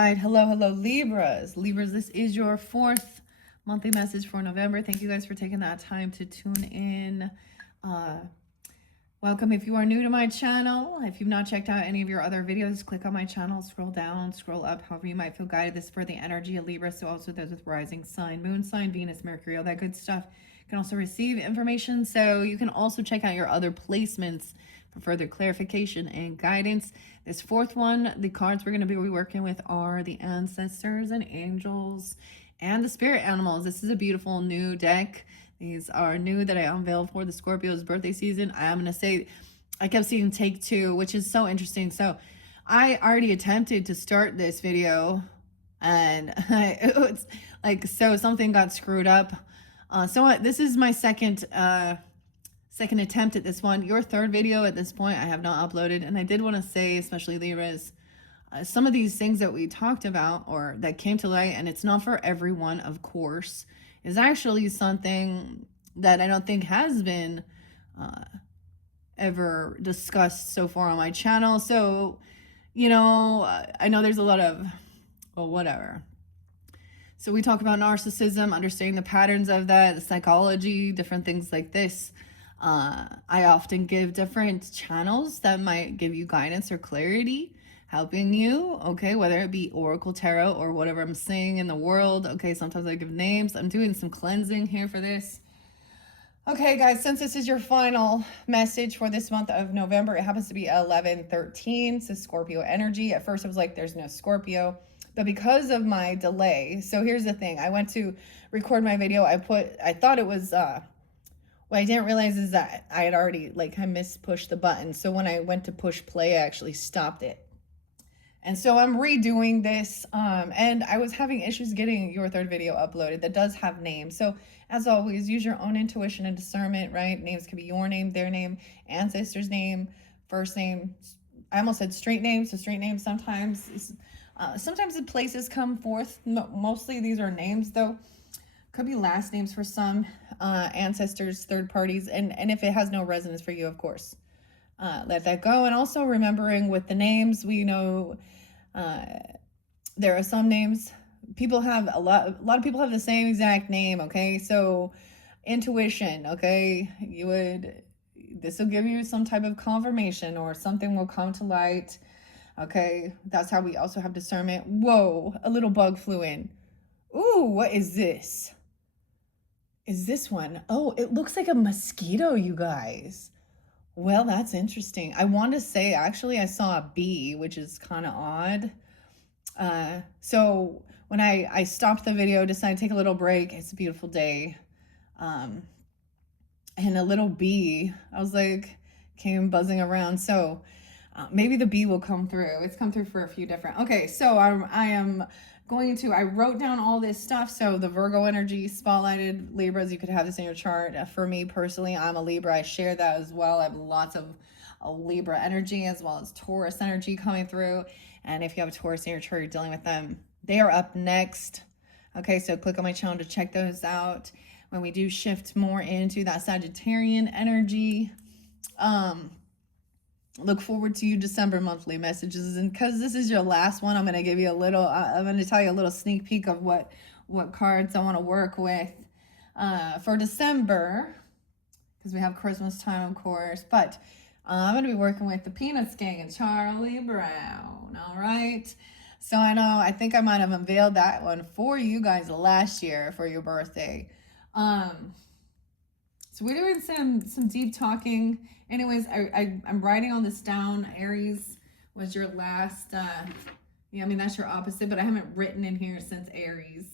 right. Hello, Libras. Libras, this is your fourth monthly message for November. Thank you guys for taking that time to tune in. Welcome if you are new to my channel. If you've not checked out any of your other videos, click on my channel, scroll down, scroll up, however you might feel guided. This is for the energy of Libra, so also those with rising sign, moon sign, Venus, Mercury, all that good stuff. You can also receive information, so you can also check out your other placements for further clarification and guidance. This fourth one, the cards we're going to be working with are the ancestors and angels and the spirit animals. This is a beautiful new deck. These are new that I unveiled for the Scorpio's birthday season. I'm going to say, I kept seeing take two, which is so interesting. So I already attempted to start this video and it's like, so something got screwed up. So this is my second attempt at this one. Your third video at this point I have not uploaded. And I did want to say, especially Libras, some of these things that we talked about or that came to light, and it's not for everyone, of course, is actually something that I don't think has been ever discussed so far on my channel. So, you know, I know there's a lot of, well, whatever. So we talk about narcissism, understanding the patterns of that, the psychology, different things like this. I often give different channels that might give you guidance or clarity, helping you, okay, whether it be Oracle Tarot or whatever I'm seeing in the world. Okay, sometimes I give names. I'm doing some cleansing here for this. Okay, guys, since this is your final message for this month of November, it happens to be 11/13, so Scorpio energy. At first, it was like, there's no Scorpio, but because of my delay, so here's the thing. I went to record my video. I thought it was, what I didn't realize is that I had already, like, I mispushed the button. So when I went to push play, I actually stopped it. And so I'm redoing this, and I was having issues getting your third video uploaded that does have names. So as always, use your own intuition and discernment, right? Names could be your name, their name, ancestor's name, first name. I almost said street name. So street names sometimes the places come forth. Mostly these are names, though. Could be last names for some, ancestors, third parties, and if it has no resonance for you, of course, let that go. And also remembering with the names, we know there are some names people have a lot of people have the same exact name. Okay, so intuition, okay, this will give you some type of confirmation or something will come to light. Okay, that's how we also have discernment. Whoa, a little bug flew in. Ooh, what is this? Is this one? Oh, it looks like a mosquito, you guys. Well, that's interesting. I want to say, actually, I saw a bee, which is kind of odd. So when I stopped the video, decided to take a little break. It's a beautiful day. And a little bee, I was like, came buzzing around. So maybe the bee will come through. It's come through for a few different. Okay, so I wrote down all this stuff. So the Virgo energy spotlighted Libras, you could have this in your chart. For me personally, I'm a Libra. I share that as well. I have lots of Libra energy as well as Taurus energy coming through. And if you have a Taurus in your chart, you're dealing with them. They are up next. Okay, so click on my channel to check those out. When we do shift more into that Sagittarian energy, look forward to you December monthly messages. And because this is your last one, I'm going to give you I'm going to tell you a little sneak peek of what cards I want to work with for December, because we have Christmas time, of course. But I'm going to be working with the Peanuts Gang and Charlie Brown. All right. So I think I might have unveiled that one for you guys last year for your birthday. So we're doing some deep talking. Anyways, I'm writing all this down. Aries was your last, yeah, I mean, that's your opposite, but I haven't written in here since Aries.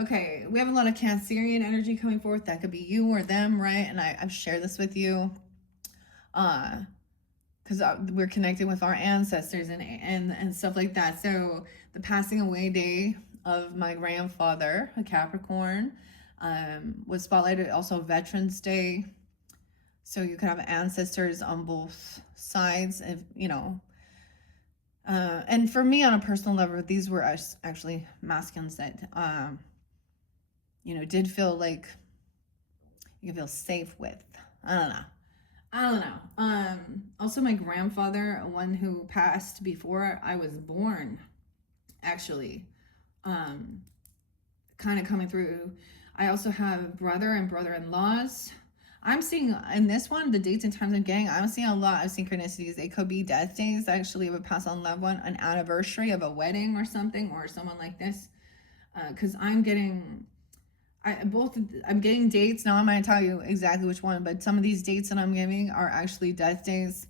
Okay, we have a lot of Cancerian energy coming forth. That could be you or them, right? And I've shared this with you because we're connected with our ancestors and stuff like that. So the passing away day of my grandfather, a Capricorn, was spotlighted. Also Veterans Day. So you can have ancestors on both sides, if you know. And for me, on a personal level, these were actually masculines that, did feel like you can feel safe with. I don't know. Also, my grandfather, one who passed before I was born, actually, kind of coming through. I also have brother and brother-in-laws. I'm seeing in this one, the dates and times I'm getting, I'm seeing a lot of synchronicities. It could be death days, actually, of a passed on loved one, an anniversary of a wedding or something, or someone like this. Because I'm getting, I'm getting dates. Now I'm going to tell you exactly which one, but some of these dates that I'm giving are actually death days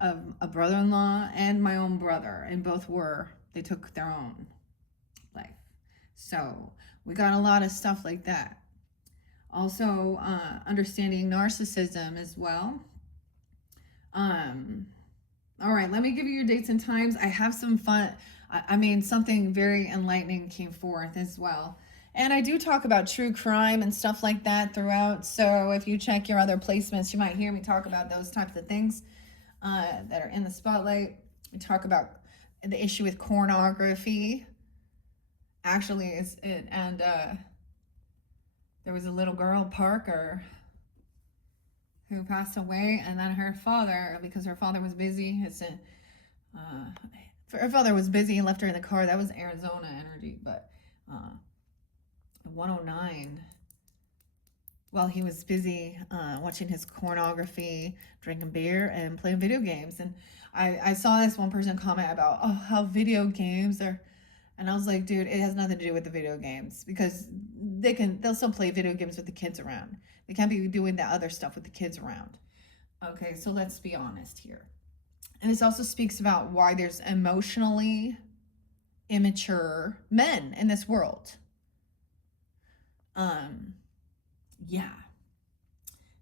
of a brother-in-law and my own brother, and both they took their own life. So we got a lot of stuff like that. Also, understanding narcissism as well. All right, let me give you your dates and times. I have some fun. I mean, something very enlightening came forth as well. And I do talk about true crime and stuff like that throughout. So if you check your other placements, you might hear me talk about those types of things that are in the spotlight. We talk about the issue with pornography. Actually, there was a little girl, Parker, who passed away, and then her father, because her father was busy, her father was busy and left her in the car. That was Arizona energy, but 109. Well, he was busy watching his pornography, drinking beer, and playing video games. And I saw this one person comment about, oh, how video games are. And I was like, dude, it has nothing to do with the video games, because they'll still play video games with the kids around. They can't be doing that other stuff with the kids around. Okay, so let's be honest here. And this also speaks about why there's emotionally immature men in this world. Yeah.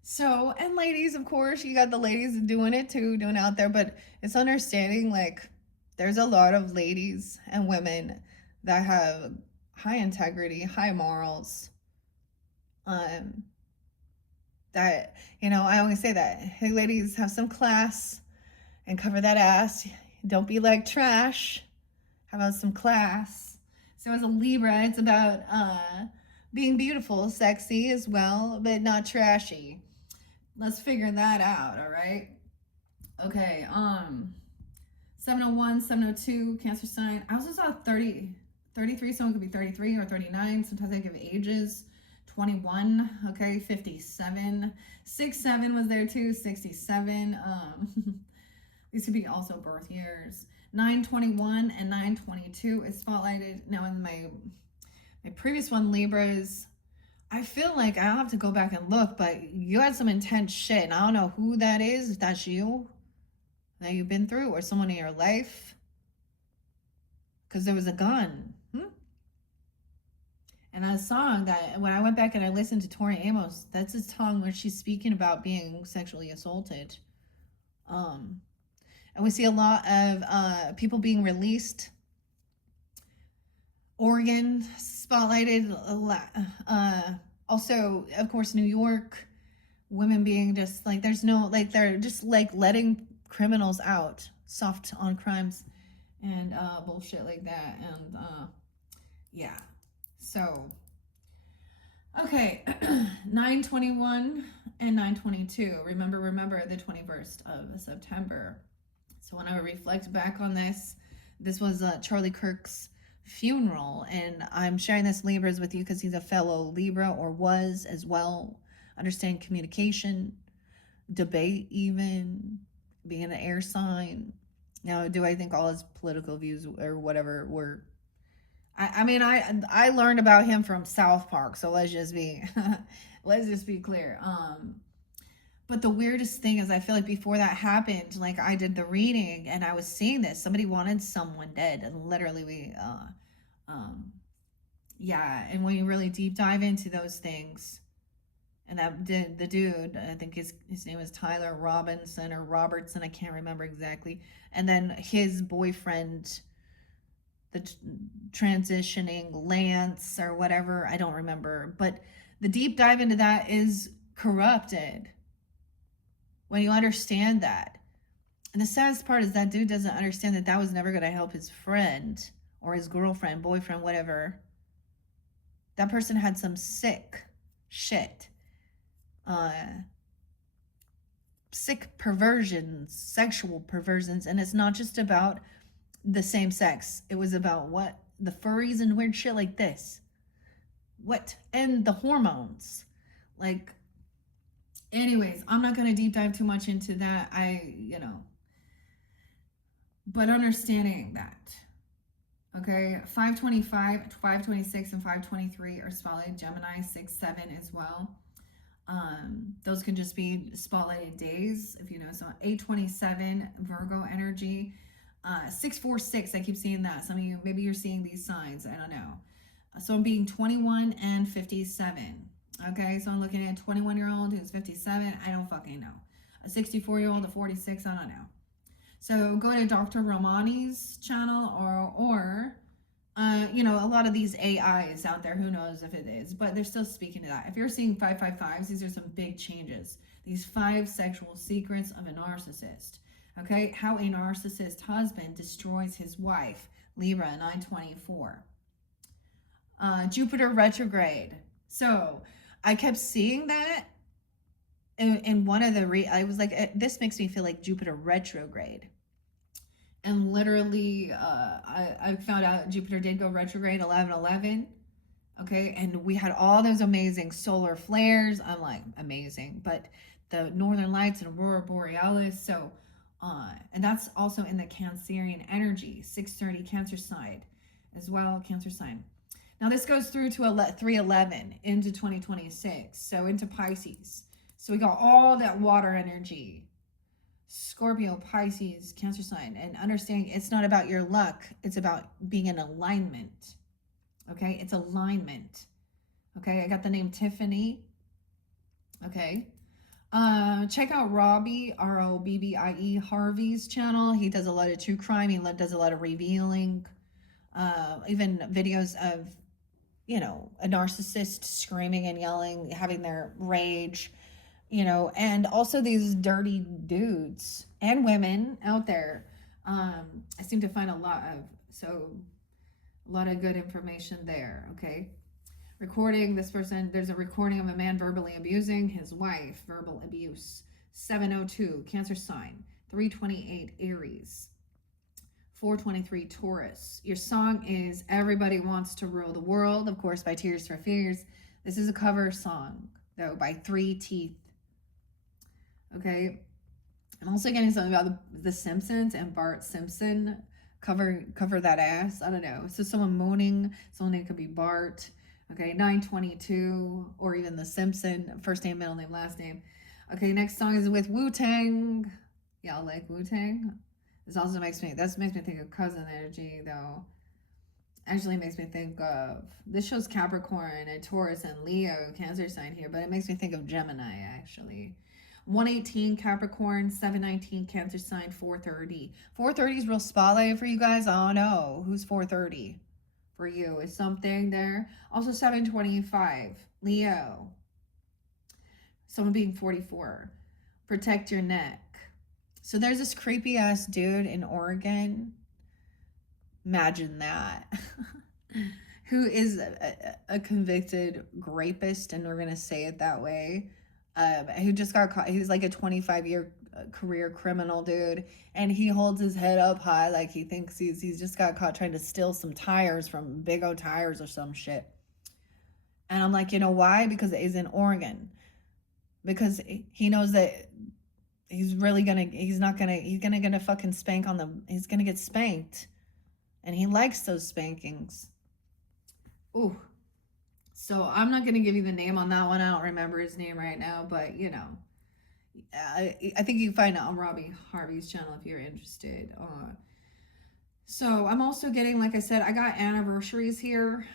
So, and ladies, of course, you got the ladies doing it too, doing it out there, but it's understanding, like, there's a lot of ladies and women that have high integrity, high morals. That, I always say that, hey, ladies, have some class and cover that ass. Don't be like trash. How about some class? So as a Libra, it's about being beautiful, sexy as well, but not trashy. Let's figure that out, all right? Okay, 701, 702, Cancer sign. I also saw 33, someone could be 33 or 39. Sometimes I give ages. 21, okay, 57. 67 was there too, 67. These could be also birth years. 921 and 922 is spotlighted. Now in my previous one, Libras, I feel like I'll have to go back and look, but you had some intense shit, and I don't know who that is, if that's you, that you've been through, or someone in your life, because there was a gun. And a song that, when I went back and I listened to Tori Amos, that's a song where she's speaking about being sexually assaulted. And we see a lot of people being released. Oregon spotlighted a lot. Also, of course, New York, women being just like, there's no, like, they're just like letting criminals out, soft on crimes and bullshit like that. And yeah. So, okay, 921 and 922. Remember the 21st of September. So when I reflect back on this was Charlie Kirk's funeral, and I'm sharing this Libras with you because he's a fellow Libra, or was as well. Understand communication, debate, even being an air sign. Now, do I think all his political views or whatever were? I mean, I learned about him from South Park, so let's just be clear. But the weirdest thing is, I feel like before that happened, like, I did the reading and I was seeing this. Somebody wanted someone dead, and literally yeah. And when you really deep dive into those things, and the dude, I think his name is Tyler Robinson or Robertson, I can't remember exactly. And then his boyfriend, the transitioning Lance or whatever, I don't remember, but the deep dive into that is corrupted when you understand that. And the saddest part is that dude doesn't understand that was never going to help his friend or his girlfriend, boyfriend, whatever. That person had some sick shit, sick perversions, sexual perversions. And it's not just about the same sex. It was about what the furries and weird shit like this. What? And the hormones. Like, anyways, I'm not going to deep dive too much into that. But understanding that, okay, 525, 526, and 523 are spotlight Gemini, 6, 7 as well. Those can just be spotlighted days, if you know. So 827 Virgo energy, 646. I keep seeing that. Some of you, maybe you're seeing these signs. I don't know. So I'm being 21 and 57. Okay, so I'm looking at a 21-year-old who's 57. I don't fucking know. A 64-year-old, a 46. I don't know. So go to Dr. Romani's channel or a lot of these AIs out there, who knows if it is, but they're still speaking to that. If you're seeing 555s, these are some big changes. These 5 sexual secrets of a narcissist. Okay, how a narcissist husband destroys his wife. Libra, 924. Jupiter retrograde. So I kept seeing that in one of the I was like, this makes me feel like Jupiter retrograde. And literally, I found out Jupiter did go retrograde 11/11. Okay, and we had all those amazing solar flares. I'm like, amazing. But the northern lights and aurora borealis. So, and that's also in the Cancerian energy, 630 Cancer sign as well, Cancer sign. Now this goes through to 311 into 2026, so into Pisces. So we got all that water energy. Scorpio, Pisces, Cancer sign, and understanding it's not about your luck, it's about being in alignment. Okay, it's alignment. Okay, I got the name Tiffany. Okay, check out Robbie, Robbie Harvey's channel. He does a lot of true crime. He does a lot of revealing, even videos of, a narcissist screaming and yelling, having their rage, and also these dirty dudes and women out there. I seem to find a lot of good information there. Okay, recording this person. There's a recording of a man verbally abusing his wife. Verbal abuse. 702 Cancer sign. 328 Aries. 423 Taurus. Your song is Everybody Wants to Rule the World, of course, by Tears for Fears. This is a cover song, though, by 3 Teeth. Okay, I'm also getting something about the Simpsons and Bart Simpson. Cover that ass. I don't know. So someone moaning. Someone name could be Bart. Okay, 922, or even the Simpson. First name, middle name, last name. Okay, next song is with Wu-Tang. Y'all like Wu-Tang? This also makes me think of cousin energy, though. Actually makes me think of, this shows Capricorn and Taurus and Leo, Cancer sign here, but it makes me think of Gemini, actually. 118 Capricorn, 719 Cancer sign, 430. 430 is real spotlight for you guys. I don't know. Who's 430 for you? Is something there? Also 725 Leo. Someone being 44. Protect your neck. So there's this creepy ass dude in Oregon. Imagine that. Who is a convicted rapist, and we're going to say it that way. Who just got caught. He's like a 25-year career criminal dude, and he holds his head up high like he thinks he's just got caught trying to steal some tires from Big O Tires or some shit. And I'm like, you know why? Because he's in Oregon. Because he knows that he's gonna fucking spank he's gonna get spanked. And he likes those spankings. Ooh. So I'm not going to give you the name on that one. I don't remember his name right now, but I think you can find it on Robbie Harvey's channel if you're interested. So I'm also getting, like I said, I got anniversaries here,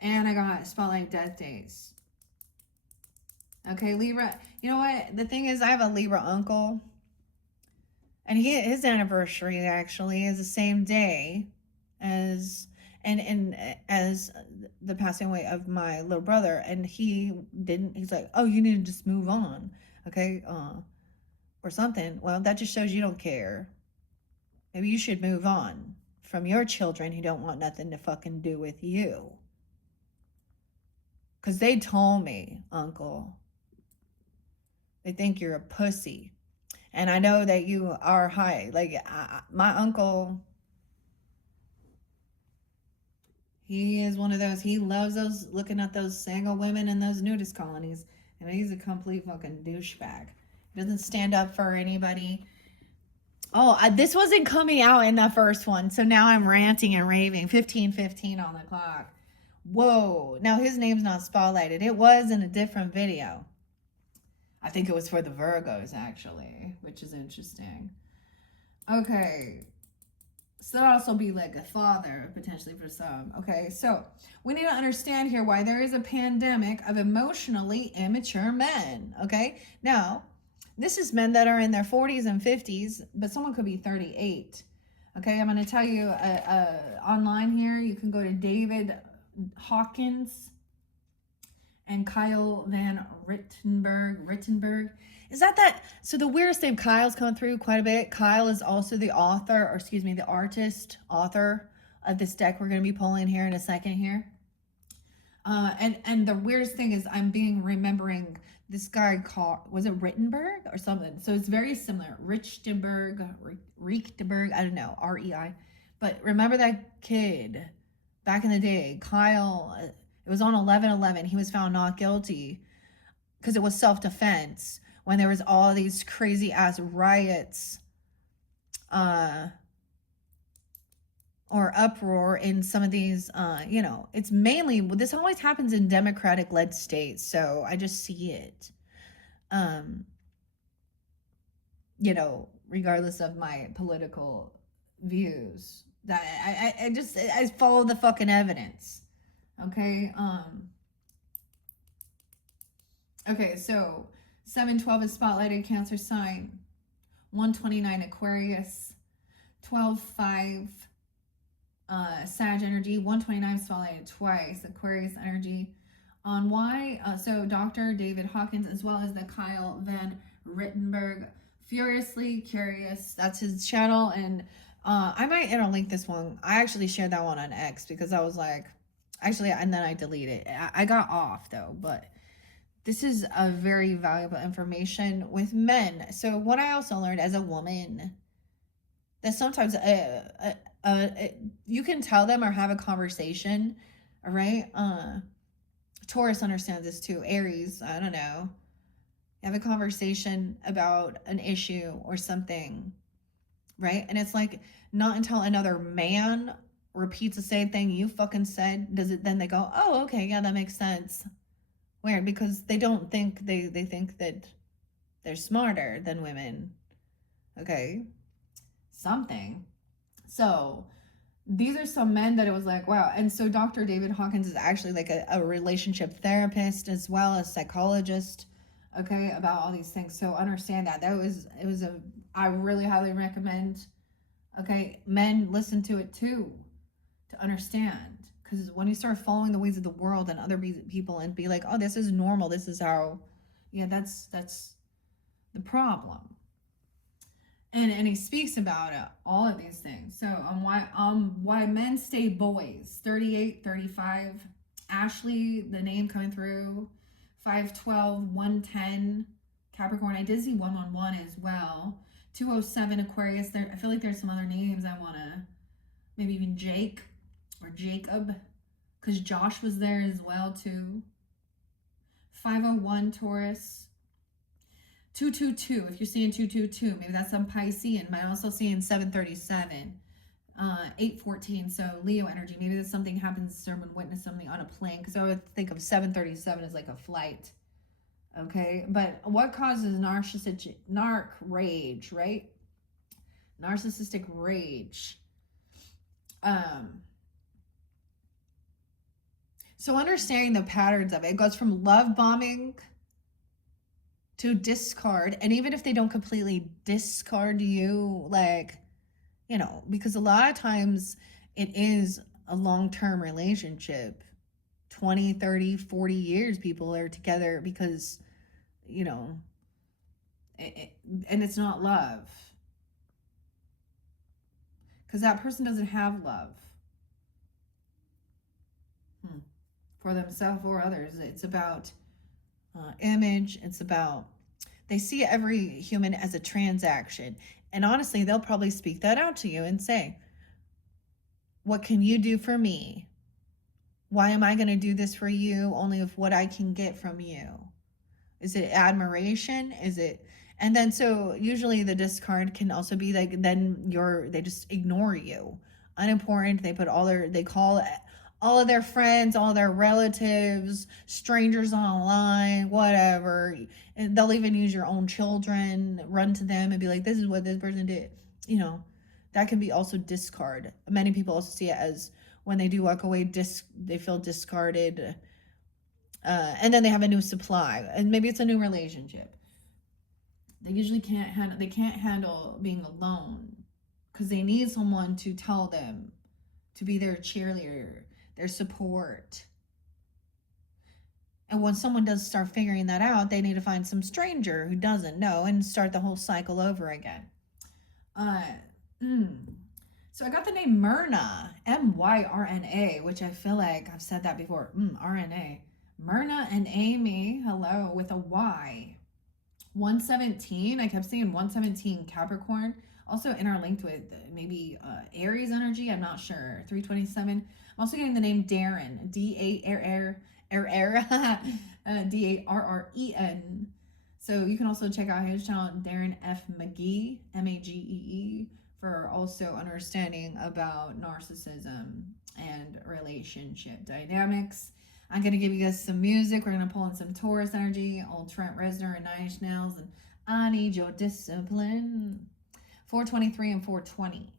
and I got spotlight death days. Okay, Libra. You know what? The thing is, I have a Libra uncle, and his anniversary actually is the same day as the passing away of my little brother. And he's like, oh, you need to just move on, okay, or something. Well, that just shows you don't care. Maybe you should move on from your children who don't want nothing to fucking do with you. Because they told me, uncle, they think you're a pussy. And I know that you are high. Like, my uncle, He is one of those. He loves those, looking at those single women in those nudist colonies. And he's a complete fucking douchebag. He doesn't stand up for anybody. Oh, this wasn't coming out in the first one. So now I'm ranting and raving. 15:15 on the clock. Whoa. Now his name's not spotlighted. It was in a different video. I think it was for the Virgos, actually, which is interesting. Okay. So that'll also be like a father, potentially, for some. Okay, so we need to understand here why there is a pandemic of emotionally immature men. Okay, now this is men that are in their 40s and 50s, but someone could be 38. Okay, I'm going to tell you online here. You can go to David Hawkins and Kyle Van Rittenberg. Is that? So the weirdest name, Kyle's coming through quite a bit. Kyle is also the author, or excuse me, the author of this deck we're going to be pulling here in a second here. And the weirdest thing is I'm remembering this guy called, was it Rittenberg or something? So it's very similar. Richtenberg, I don't know, REI. But remember that kid back in the day, Kyle, it was on 11/11. He was found not guilty because it was self-defense when there was all these crazy ass riots or uproar in some of these, it's mainly, this always happens in Democratic led states. So I just see it, regardless of my political views, that I follow the fucking evidence. Okay. Okay. So 7/12 is spotlighted, Cancer sign. 129 Aquarius. 12/5 Sag energy. 129 spotlighted twice, Aquarius energy. On why? So Dr. David Hawkins, as well as the Kyle Van Rittenberg, Furiously Curious. That's his channel, and I might interlink this one. I actually shared that one on X because I was like, and then I deleted it. I got off though, but this is a very valuable information with men. So what I also learned as a woman, that sometimes you can tell them or have a conversation, all right? Taurus understands this too. Aries, I don't know. You have a conversation about an issue or something, right? And it's like not until another man repeats the same thing you fucking said then they go, oh, okay, yeah, that makes sense. Weird, because they don't think, they think that they're smarter than women. Okay, something. So these are some men that it was like, wow. And so Dr. David Hawkins is actually like a relationship therapist as well as psychologist, okay, about all these things. So understand that. I really highly recommend, okay, men listen to it too, to understand. Because when you start following the ways of the world and other people and be like, oh, this is normal, this is how, yeah, that's the problem. And he speaks about all of these things. So why men stay boys. 38, 35. Ashley, the name coming through. 512, 110. Capricorn. I did see 111 as well. 207 Aquarius. I feel like there's some other names I want to, maybe even Jake or Jacob, because Josh was there as well too. 501 Taurus. 222, if you're seeing 222, maybe that's some Piscean. I'm also seeing 737, 814, so Leo energy. Maybe there's something happens, someone witnessed something on a plane, because I would think of 737 as like a flight. Okay, but what causes narc rage, right? Narcissistic rage. So understanding the patterns of it goes from love bombing to discard. And even if they don't completely discard you, like, because a lot of times it is a long-term relationship, 20, 30, 40 years people are together because, and it's not love. Because that person doesn't have love for themselves or others. It's about image. It's about, they see every human as a transaction. And honestly, they'll probably speak that out to you and say, what can you do for me? Why am I going to do this for you only if what I can get from you? Is it admiration? Is it, and then so usually the discard can also be like, then they just ignore you. Unimportant. They put they call all of their friends, all their relatives, strangers online, whatever. And they'll even use your own children, run to them and be like, this is what this person did. You know, that can be also discard. Many people also see it as when they do walk away, they feel discarded, and then they have a new supply, and maybe it's a new relationship. They usually can't handle being alone because they need someone to tell them, to be their cheerleader, their support. And when someone does start figuring that out, they need to find some stranger who doesn't know and start the whole cycle over again. So I got the name Myrna, Myrna, which I feel like I've said that before. RNA. Myrna and Amy, hello, with a Y. 117, I kept saying 117 Capricorn. Also interlinked with maybe Aries energy, I'm not sure. 327. I'm also getting the name Darren, Darren. So you can also check out his channel, Darren F. McGee, Magee, for also understanding about narcissism and relationship dynamics. I'm going to give you guys some music. We're going to pull in some Taurus energy, old Trent Reznor and Nine Inch Nails, and I Need Your Discipline. 423 and 420.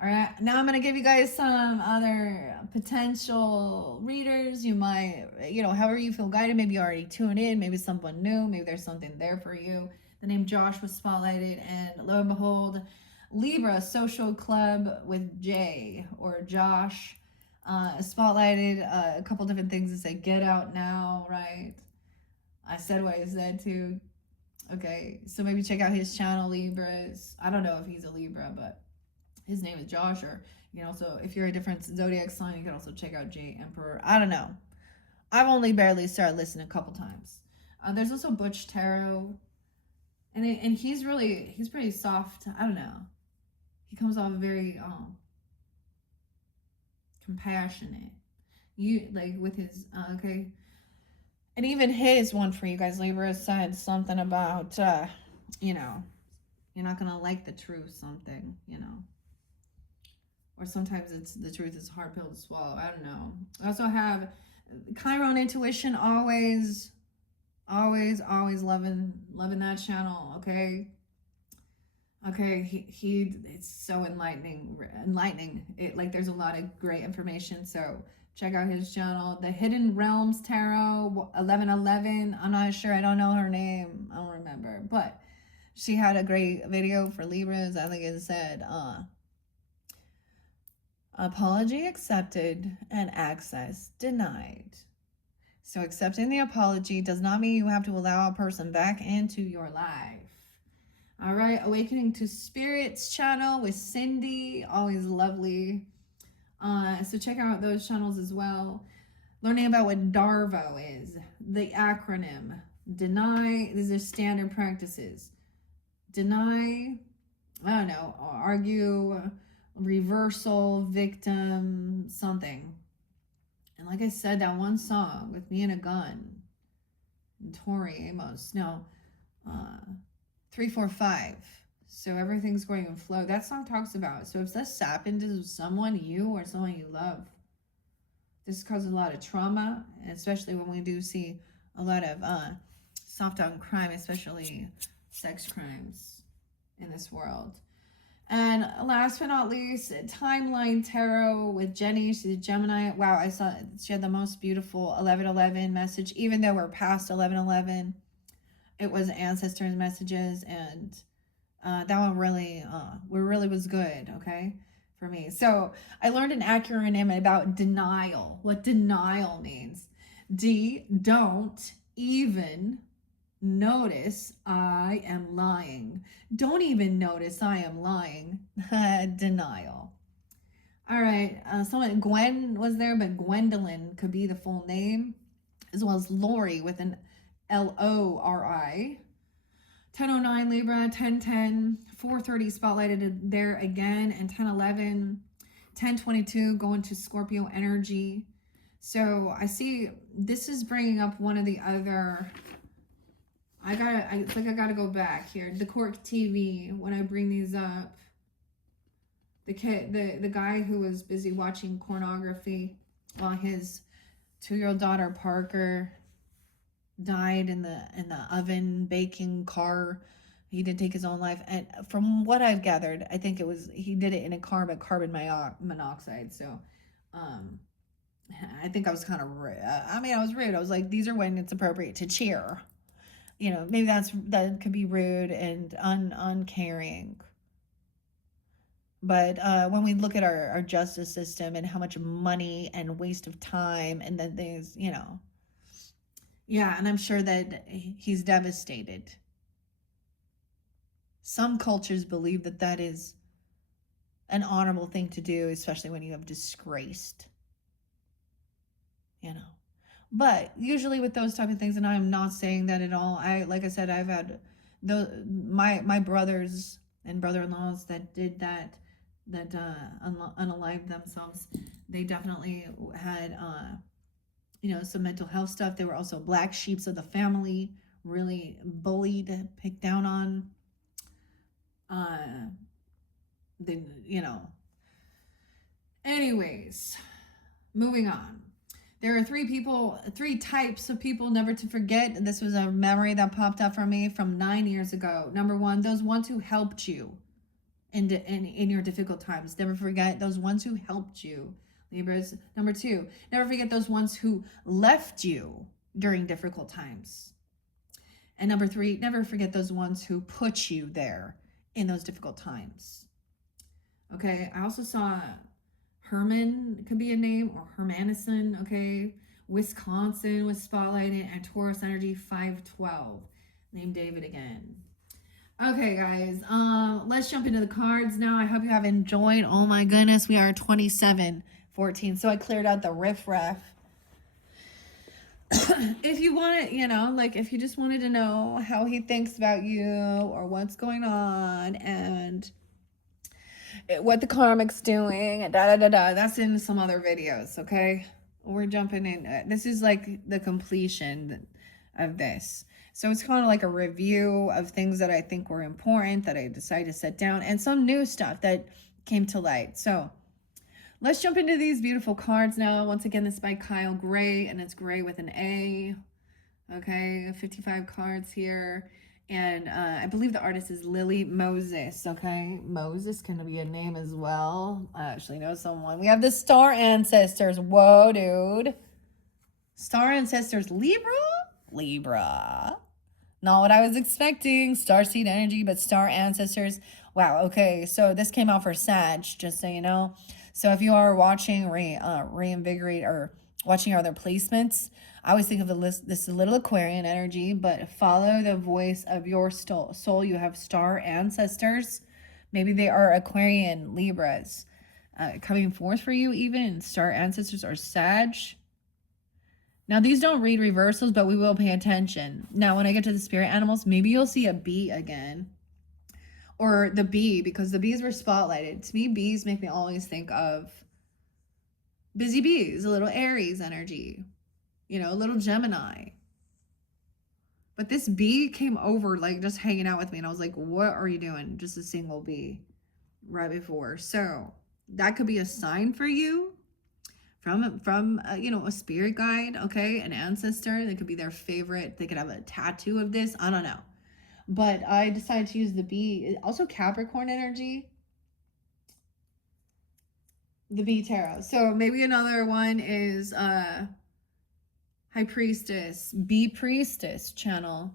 All right, now I'm going to give you guys some other potential readers. You might, however you feel guided, maybe you already tuned in, maybe someone new, maybe there's something there for you. The name Josh was spotlighted, and lo and behold, Libra Social Club with J, or Josh, spotlighted a couple different things to say, get out now, right? I said what I said too. Okay, so maybe check out his channel, Libras. I don't know if he's a Libra, but his name is Josh. Or you can also, if you're a different zodiac sign, you can also check out J Emperor. I don't know. I've only barely started listening a couple times. There's also Butch Tarot, and he's pretty soft. I don't know. He comes off very compassionate. You like with his okay. And even his one for you guys, Libra, said something about you're not gonna like the truth, something, or sometimes it's the truth is a hard pill to swallow. I don't know. I also have Chiron Intuition, always loving that channel. Okay, it's so enlightening. It, like, there's a lot of great information, so check out his channel. The Hidden Realms Tarot, 1111. I'm not sure. I don't know her name. I don't remember, but she had a great video for Libras. I think it said apology accepted and access denied. So accepting the apology does not mean you have to allow a person back into your life. All right, Awakening to Spirits channel with Cindy, always lovely. So check out those channels as well. Learning about what DARVO is, the acronym. Deny, these are standard practices. Deny, I don't know, argue, reversal, victim, something. And like I said, that one song with Me and a Gun, and Tori Amos, 345. So everything's going in flow. That song talks about, so if this happened to someone, you or someone you love, this causes a lot of trauma, especially when we do see a lot of soft on crime, especially sex crimes in this world. And last but not least, Timeline Tarot with Jenny. She's a Gemini. Wow, I saw she had the most beautiful 1111 message, even though we're past 1111. It was ancestors' messages, and that one really was good, okay, for me. So I learned an acronym about denial, what denial means. D, don't even notice I am lying. Don't even notice I am lying. Denial. All right, someone, Gwen was there, but Gwendolyn could be the full name, as well as Lori with an Lori. 1009 Libra, 1010, 430 spotlighted there again, and 1011, 1022 going to Scorpio energy. So I see this is bringing up one of the other. It's like I gotta go back here. The Cork TV. When I bring these up, the guy who was busy watching pornography while his 2-year-old daughter Parker died in the oven baking car. He did take his own life, and from what I've gathered, I think he did it in a car with carbon monoxide. So, I think I was kind of rude. I mean, I was rude. I was like, these are when it's appropriate to cheer. Maybe that could be rude and uncaring. But when we look at our justice system and how much money and waste of time and then things, yeah, and I'm sure that he's devastated. Some cultures believe that that is an honorable thing to do, especially when you have disgraced, But usually with those type of things, and I'm not saying that at all. Like I said, I've had my brothers and brother-in-laws that did that unalived themselves. They definitely had some mental health stuff. They were also black sheeps of the family, really bullied, picked down on. Anyways, moving on. There are three types of people never to forget. This was a memory that popped up for me from 9 years ago. Number one, those ones who helped you in your difficult times. Never forget those ones who helped you, Libras. Number two, never forget those ones who left you during difficult times. And number three, never forget those ones who put you there in those difficult times. Okay, I also saw Herman could be a name, or Hermanison, okay? Wisconsin was spotlighted, and Taurus Energy 512. Name David again. Okay, guys, let's jump into the cards now. I hope you have enjoyed. Oh my goodness, we are 27:14. So I cleared out the riffraff. If you want to, if you just wanted to know how he thinks about you or what's going on and what the karmic's doing and that's in some other videos, okay? We're jumping in. This is like the completion of this. So it's kind of like a review of things that I think were important that I decided to set down, and some new stuff that came to light. So let's jump into these beautiful cards now. Once again, this is by Kyle Gray, and it's Gray with an A. Okay, 55 cards here. And I believe the artist is Lily Moses, okay? Moses can be a name as well. I actually know someone. We have the Star Ancestors. Whoa, dude. Star Ancestors. Libra. Not what I was expecting. Starseed energy, but Star Ancestors. Wow, okay. So this came out for Sag, just so you know. So if you are watching Reinvigorate or watching other placements, I always think of this little Aquarian energy, but follow the voice of your soul. You have Star Ancestors. Maybe they are Aquarian Libras coming forth for you even. Star Ancestors or Sag. Now, these don't read reversals, but we will pay attention. Now, when I get to the spirit animals, maybe you'll see a bee again. Or the bee, because the bees were spotlighted. To me, bees make me always think of busy bees, a little Aries energy. A little Gemini. But this bee came over, like, just hanging out with me. And I was like, what are you doing? Just a single bee right before. So that could be a sign for you from a spirit guide, okay? An ancestor. They could be their favorite. They could have a tattoo of this. I don't know. But I decided to use the bee. Also Capricorn energy. The bee tarot. So maybe another one is High Priestess, Bee Priestess channel.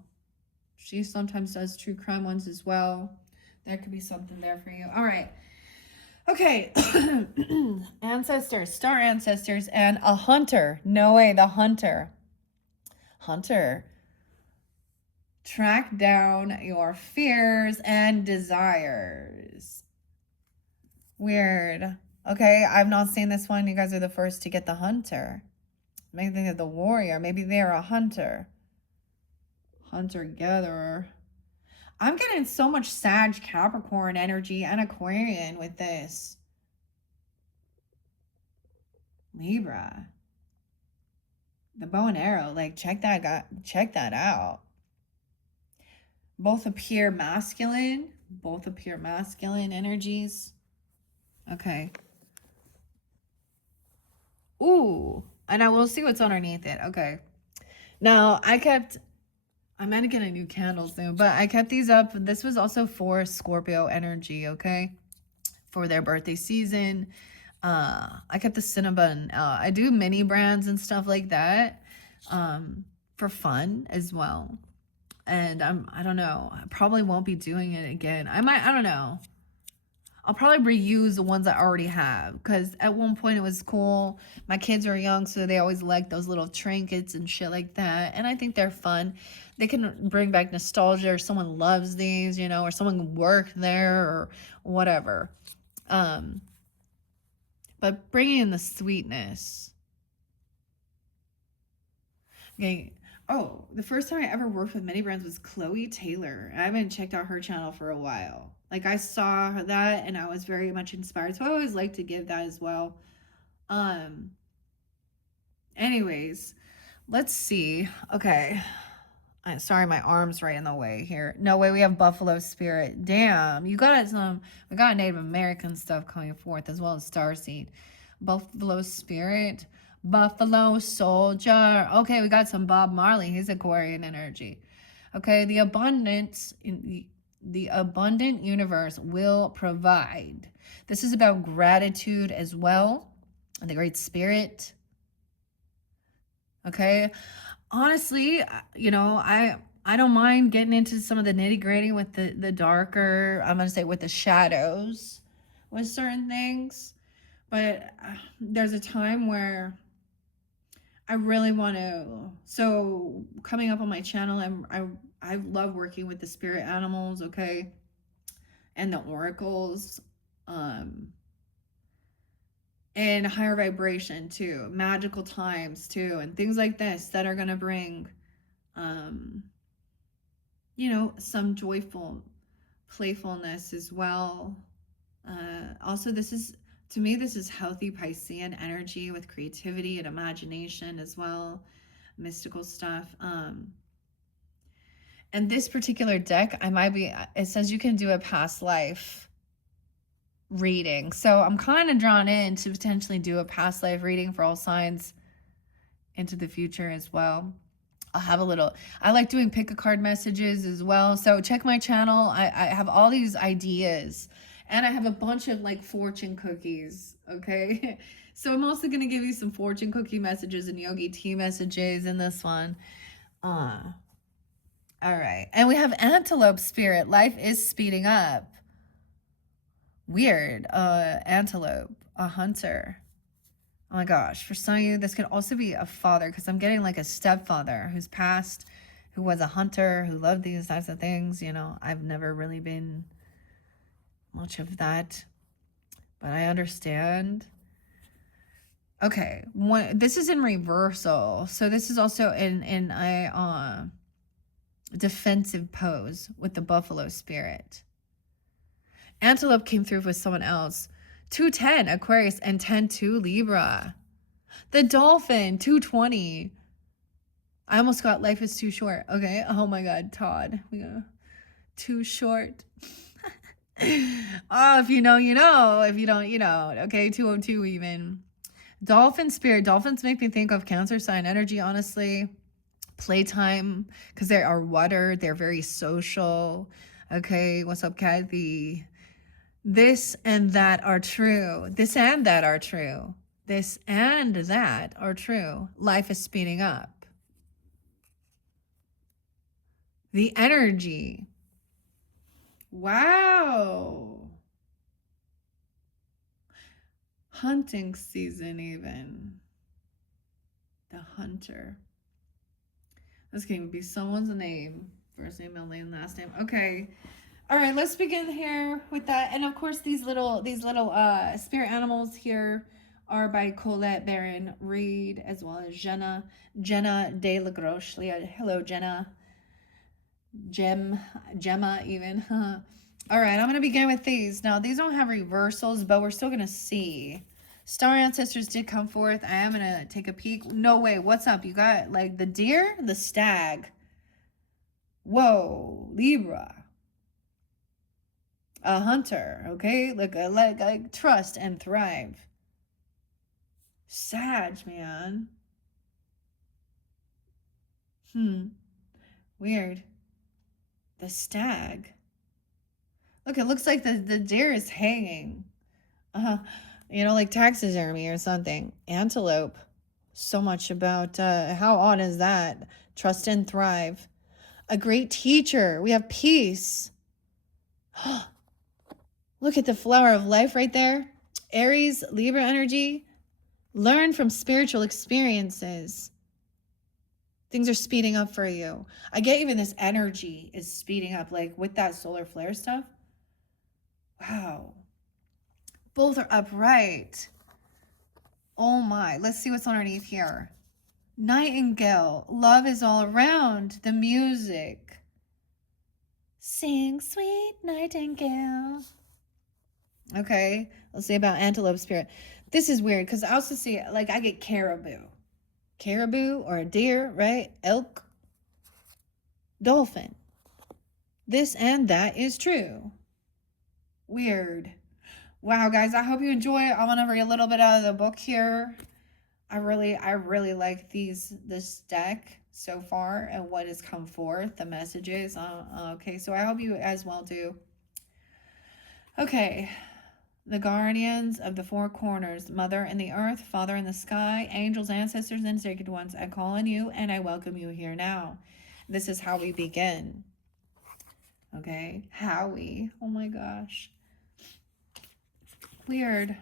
She sometimes does true crime ones as well. That could be something there for you. All right. Okay. Ancestors, Star Ancestors, and a hunter. No way, the hunter. Hunter. Track down your fears and desires. Weird. Okay, I've not seen this one. You guys are the first to get the hunter. Maybe think of the warrior. Maybe they're a hunter. Hunter-gatherer. I'm getting so much Sag, Capricorn energy and Aquarian with this. Libra. The bow and arrow, like check that out. Both appear masculine. Both appear masculine energies. Okay. Ooh. And I will see what's underneath it. Okay. Now, I'm going to get a new candle soon, but I kept these up. This was also for Scorpio energy, okay? For their birthday season. I kept the Cinnabon. I do mini brands and stuff like that for fun as well. And I don't know. I probably won't be doing it again. I don't know. I'll probably reuse the ones I already have because at one point it was cool. My kids are young, so they always like those little trinkets and shit like that. And I think they're fun. They can bring back nostalgia, or someone loves these, you know, or someone worked there or whatever. But bringing in the sweetness. Okay. Oh, the first time I ever worked with mini brands was Chloe Taylor. I haven't checked out her channel for a while. Like I saw that and I was very much inspired. So I always like to give that as well. Um anyways, let's see. Okay. Sorry, my arm's right in the way here. No way, we have Buffalo Spirit. Damn, we got Native American stuff coming forth as well as Starseed. Buffalo Spirit, Buffalo Soldier. Okay, we got some Bob Marley. He's Aquarian energy. Okay, the abundant universe will provide. This is about gratitude as well, and the Great Spirit. Okay, honestly, you know, I don't mind getting into some of the nitty gritty with the darker, I'm gonna say with the shadows with certain things, but there's a time where I really want to. So coming up on my channel, I love working with the spirit animals, okay, and the oracles, and higher vibration too, magical times too, and things like this that are gonna bring, you know, some joyful playfulness as well. Also, to me, this is healthy Piscean energy with creativity and imagination as well, mystical stuff. And this particular deck, it says you can do a past life reading. So I'm kind of drawn in to potentially do a past life reading for all signs into the future as well. I like doing pick a card messages as well. So check my channel. I have all these ideas and I have a bunch of like fortune cookies. Okay. So I'm also going to give you some fortune cookie messages and yogi tea messages in this one. All right. And we have antelope spirit. Life is speeding up. Weird. Antelope, a hunter. Oh my gosh, for some of you, this could also be a father, because I'm getting like a stepfather who's passed, who was a hunter, who loved these types of things. You know, I've never really been much of that, but I understand. Okay, this is in reversal. So this is also in a defensive pose with the buffalo spirit. Antelope came through with someone else. 210 Aquarius and 10-2 Libra. The dolphin 220. I almost got life is too short. Okay. Oh my God, Todd. Too short. Oh, if you know, you know. If you don't, you know. Okay, 202 even. Dolphin spirit. Dolphins make me think of Cancer sign energy, honestly. Playtime, because they are water. They're very social. Okay, what's up, Kathy? This and that are true. This and that are true. This and that are true. Life is speeding up. The energy. Wow. Hunting season even. The hunter. This can be someone's name. First name, middle name, last name. Okay. All right, let's begin here with that. And of course, these little spirit animals here are by Colette Baron Reed, as well as Jenna de la Groche. Hello, Jenna. Gemma even. All right, I'm going to begin with these. Now, these don't have reversals, but we're still going to see. Star ancestors did come forth. I am going to take a peek. No way. What's up? You got like the deer, the stag. Whoa, Libra. A hunter, okay? Like trust and thrive. Sag, man. Weird. The stag. Look, it looks like the deer is hanging. You know, like taxidermy or something. Antelope. So much about how odd is that? Trust and thrive. A great teacher. We have peace. Look at the flower of life right there. Aries, Libra energy. Learn from spiritual experiences. Things are speeding up for you. I get even this energy is speeding up, like with that solar flare stuff. Wow. Both are upright. Oh my. Let's see what's underneath here. Nightingale. Love is all around. The music. Sing, sweet nightingale. Okay. Let's see about antelope spirit. This is weird because I also see, like, I get caribou. Caribou or a deer, right? Elk. Dolphin. This and that is true. Weird. Wow, guys, I hope you enjoy it. I'm gonna read a little bit out of the book here. I really like this deck so far and what has come forth, the messages. Okay, so I hope you as well do. Okay. The guardians of the four corners, Mother in the earth, Father in the sky, angels, ancestors, and sacred ones, I call on you and I welcome you here now. This is how we begin. Okay, Howie. Oh my gosh. Weird.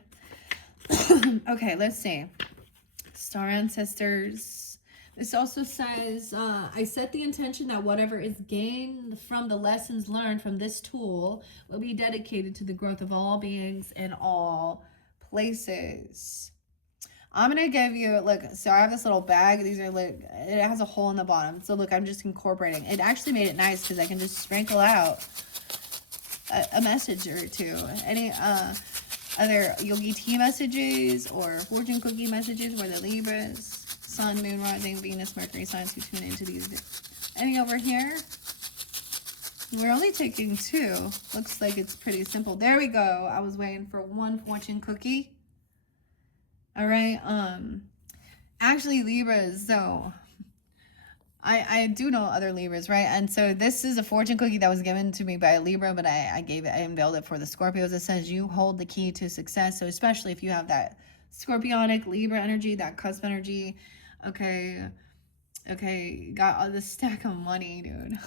Okay, let's see. Star ancestors. This also says, I set the intention that whatever is gained from the lessons learned from this tool will be dedicated to the growth of all beings in all places. I'm going to give you, look, so I have this little bag. These are like, it has a hole in the bottom. So look, I'm just incorporating. It actually made it nice because I can just sprinkle out a message or two. Any other Yogi Tea messages or fortune cookie messages where the Libras, Sun, Moon, Rising, Venus, Mercury signs who tune into these. Any over here? We're only taking 2. Looks like it's pretty simple. There we go. I was waiting for one fortune cookie. All right. Actually, Libras. So I do know other Libras, right? And so this is a fortune cookie that was given to me by a Libra, but I unveiled it for the Scorpios. It says you hold the key to success. So especially if you have that Scorpionic Libra energy, that cusp energy. Okay. Got all this stack of money, dude.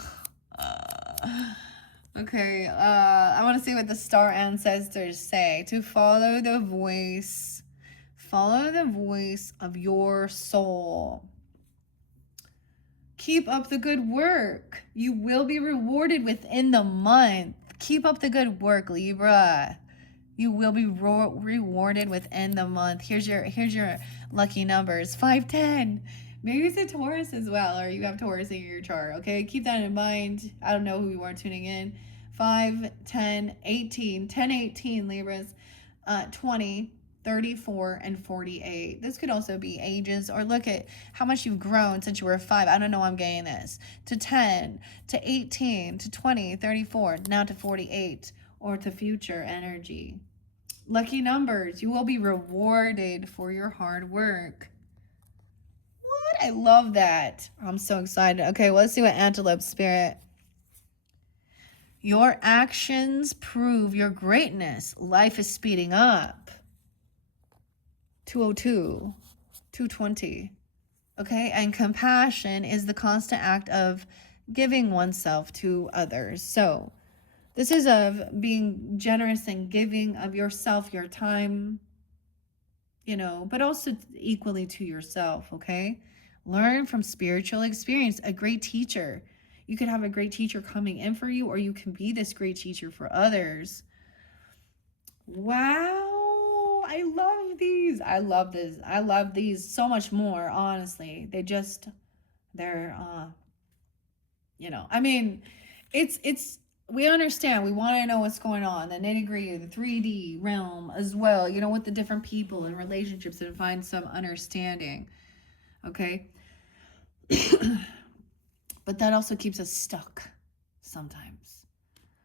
Okay. I want to see what the star ancestors say. To follow the voice. Follow the voice of your soul. Keep up the good work. You will be rewarded within the month. Keep up the good work, Libra. You will be rewarded within the month. Here's your lucky numbers. 5, 10. Maybe it's a Taurus as well, or you have Taurus in your chart, okay? Keep that in mind. I don't know who you are tuning in. 5, 10, 18. 10, 18, Libras. 20. 34 and 48. This could also be ages, or look at how much you've grown since you were 5. I don't know why I'm getting this. To 10, to 18, to 20, 34, now to 48, or to future energy. Lucky numbers. You will be rewarded for your hard work. What? I love that. I'm so excited. Okay, well, let's see what Antelope Spirit. Your actions prove your greatness. Life is speeding up. 202, 220. Okay, and compassion is the constant act of giving oneself to others. So this is of being generous and giving of yourself, your time, you know, but also equally to yourself, okay? Learn from spiritual experience. A great teacher. You could have a great teacher coming in for you, or you can be this great teacher for others. Wow. I love these. I love this. I love these so much more, honestly. They're, you know, I mean, it's we understand, we want to know what's going on, the nitty gritty, the 3D realm as well, you know, with the different people and relationships, and find some understanding. Okay. But that also keeps us stuck sometimes.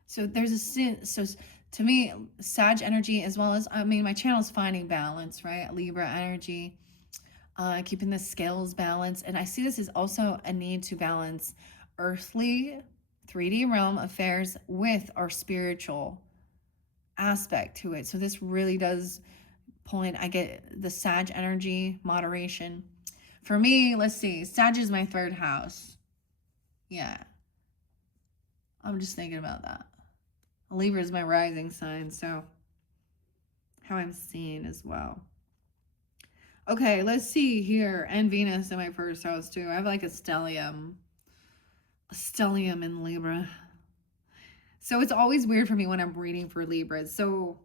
So there's a sin. So to me, Sag energy, as well as, I mean, my channel is finding balance, right? Libra energy, keeping the scales balanced. And I see this as also a need to balance earthly 3D realm affairs with our spiritual aspect to it. So this really does pull in. I get the Sag energy, moderation. For me, let's see, Sag is my third house. Yeah. I'm just thinking about that. Libra is my rising sign, so how I'm seeing as well. Okay, let's see here. And Venus in my first house too. I have like a stellium. A stellium in Libra. So it's always weird for me when I'm reading for Libra. So,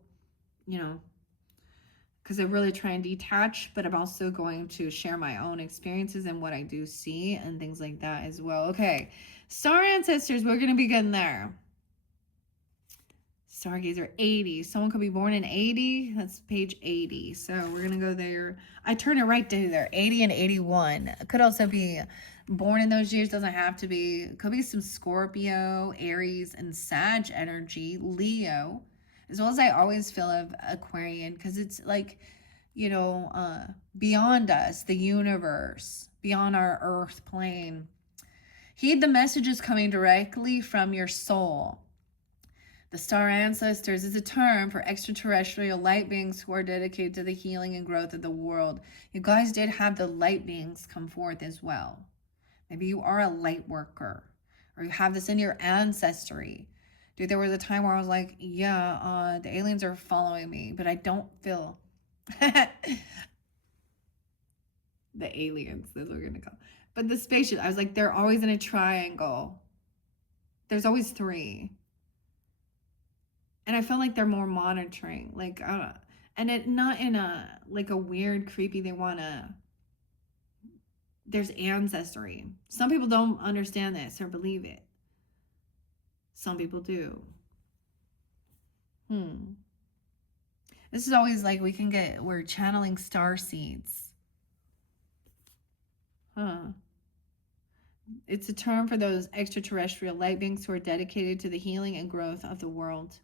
you know, because I really try and detach, but I'm also going to share my own experiences and what I do see and things like that as well. Okay, star ancestors, we're going to begin there. Stargazer 80. Someone could be born in 80. That's page 80. So we're going to go there. I turn it right to there. 80 and 81. It could also be born in those years. Doesn't have to be. It could be some Scorpio, Aries, and Sag energy. Leo. As well as I always feel of Aquarian. Because it's like, you know, beyond us. The universe. Beyond our earth plane. Heed the messages coming directly from your soul. The star ancestors is a term for extraterrestrial light beings who are dedicated to the healing and growth of the world. You guys did have the light beings come forth as well. Maybe you are a light worker, or you have this in your ancestry. Dude, there was a time where I was like, yeah, the aliens are following me, but I don't feel the aliens, that's what we're gonna call. But the spaceship, I was like, they're always in a triangle. There's always three. And I feel like they're more monitoring, like, and it not in a, like a weird, creepy, they want to, there's ancestry. Some people don't understand this or believe it. Some people do. This is always like, we're channeling star seeds. It's a term for those extraterrestrial light beings who are dedicated to the healing and growth of the world.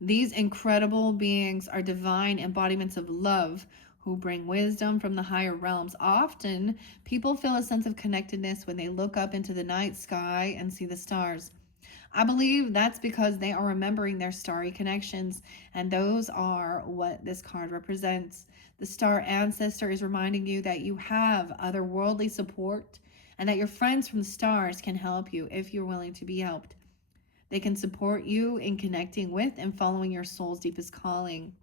These incredible beings are divine embodiments of love who bring wisdom from the higher realms. Often, people feel a sense of connectedness when they look up into the night sky and see the stars. I believe that's because they are remembering their starry connections, and those are what this card represents. The star ancestor is reminding you that you have otherworldly support and that your friends from the stars can help you if you're willing to be helped. They can support you in connecting with and following your soul's deepest calling.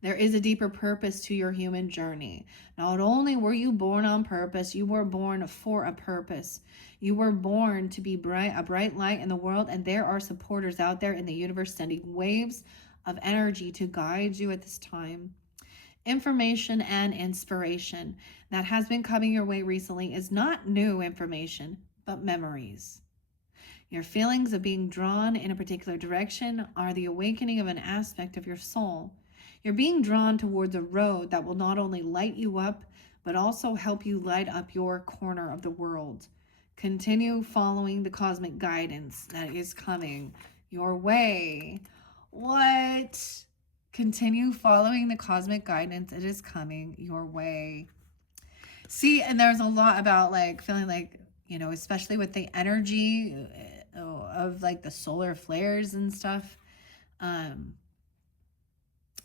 There is a deeper purpose to your human journey. Not only were you born on purpose, you were born for a purpose. You were born to be a bright light in the world, and there are supporters out there in the universe sending waves of energy to guide you at this time. Information and inspiration that has been coming your way recently is not new information, but memories. Your feelings of being drawn in a particular direction are the awakening of an aspect of your soul. You're being drawn towards a road that will not only light you up, but also help you light up your corner of the world. Continue following the cosmic guidance that is coming your way. What? Continue following the cosmic guidance. It is coming your way. See, and there's a lot about like feeling like, you know, especially with the energy of like the solar flares and stuff, and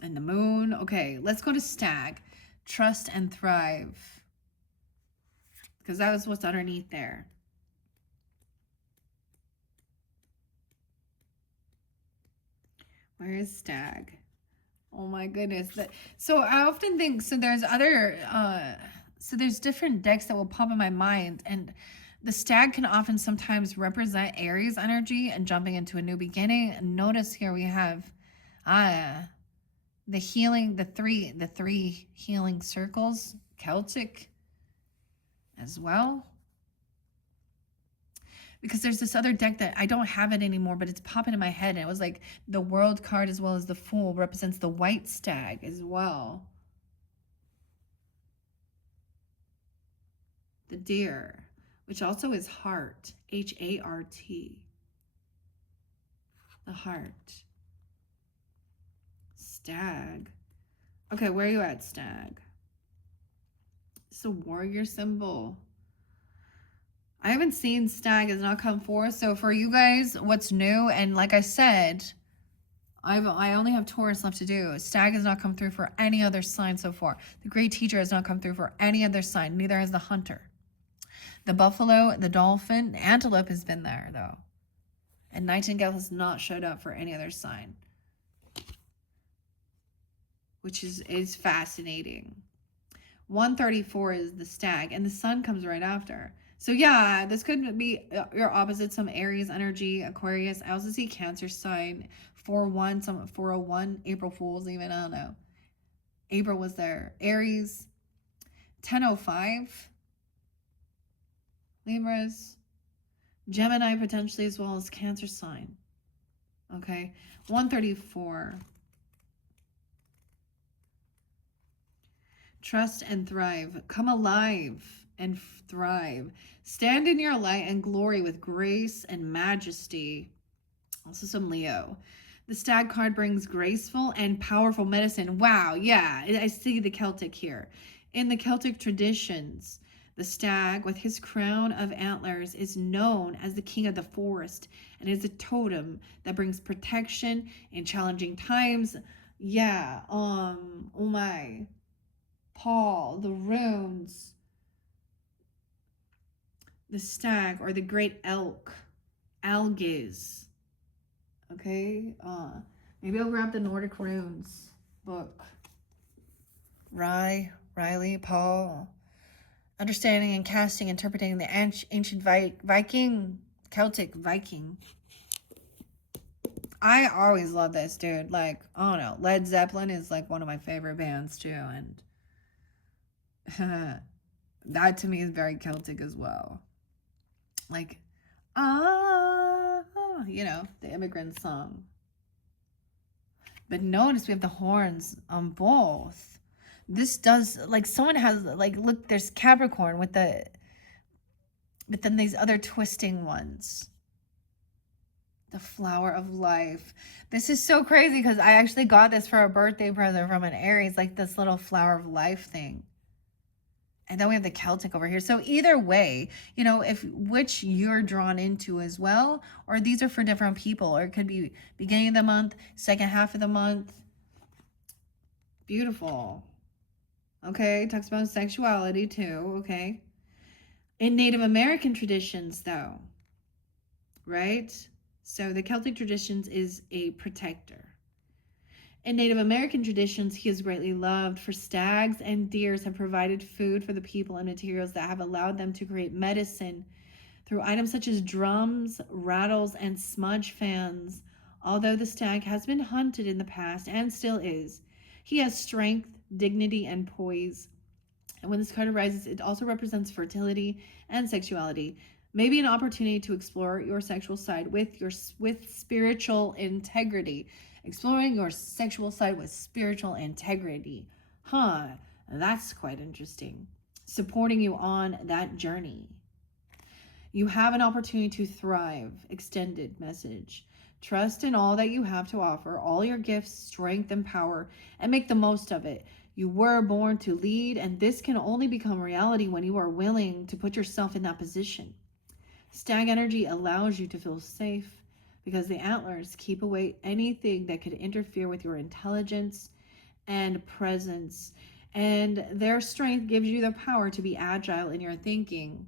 the moon. Okay, let's go to Stag. Trust and thrive, because that was what's underneath there. Where is Stag? Oh my goodness. So I often think, so there's other, so there's different decks that will pop in my mind, and the Stag can often sometimes represent Aries energy and jumping into a new beginning. Notice here we have the healing, the three healing circles, Celtic as well. because there's this other deck that I don't have it anymore, but it's popping in my head. And it was like the World card as well as the Fool represents the white stag as well. The Deer, which also is Heart, H-A-R-T. The Heart. Stag. Okay, where are you at, Stag? It's a warrior symbol. I haven't seen Stag has not come forth. So for you guys, what's new? And like I said, I only have Taurus left to do. Stag has not come through for any other sign so far. The Great Teacher has not come through for any other sign. Neither has the Hunter. The Buffalo, the Dolphin, the Antelope has been there though. And Nightingale has not showed up for any other sign. Which is fascinating. 134 is the Stag, and the Sun comes right after. So yeah, this could be your opposite, some Aries energy, Aquarius. I also see Cancer sign, 4-1, some 401, April Fools even, I don't know. April was there. Aries, 1005, Libras, Gemini potentially as well as Cancer sign. Okay, 134. Trust and thrive. Come alive and thrive. Stand in your light and glory with grace and majesty. Also some Leo. The Stag card brings graceful and powerful medicine. Wow, yeah, I see the Celtic here. In the Celtic traditions, the stag with his crown of antlers is known as the king of the forest and is a totem that brings protection in challenging times. Yeah, oh my. Paul, the runes, the stag, or the great elk, Algiz. Okay, maybe I'll grab the Nordic runes book. Riley, Paul. Understanding and casting, interpreting the ancient Viking, Celtic Viking. I always love this, dude. Like, I don't know, Led Zeppelin is like one of my favorite bands too, and that to me is very Celtic as well. Like, you know, the immigrant song. But notice we have the horns on both. This does, like, someone has, like, look, there's Capricorn with the, but then these other twisting ones. The flower of life. This is so crazy because I actually got this for a birthday present from an Aries, like this little flower of life thing. And then we have the Celtic over here. So either way, you know, if which you're drawn into as well, or these are for different people, or it could be beginning of the month, second half of the month. Beautiful. Okay, talks about sexuality too, okay. In Native American traditions though, right? So the Celtic traditions is a protector. In Native American traditions, he is greatly loved, for stags and deers have provided food for the people and materials that have allowed them to create medicine through items such as drums, rattles, and smudge fans. Although the stag has been hunted in the past and still is, he has strength, dignity, and poise. And when this card arises, it also represents fertility and sexuality. Maybe an opportunity to explore your sexual side with spiritual integrity. Exploring your sexual side with spiritual integrity. Huh, that's quite interesting. Supporting you on that journey. You have an opportunity to thrive. Extended message. Trust in all that you have to offer, all your gifts, strength, and power, and make the most of it. You were born to lead, and this can only become reality when you are willing to put yourself in that position. Stag energy allows you to feel safe because the antlers keep away anything that could interfere with your intelligence and presence. And their strength gives you the power to be agile in your thinking.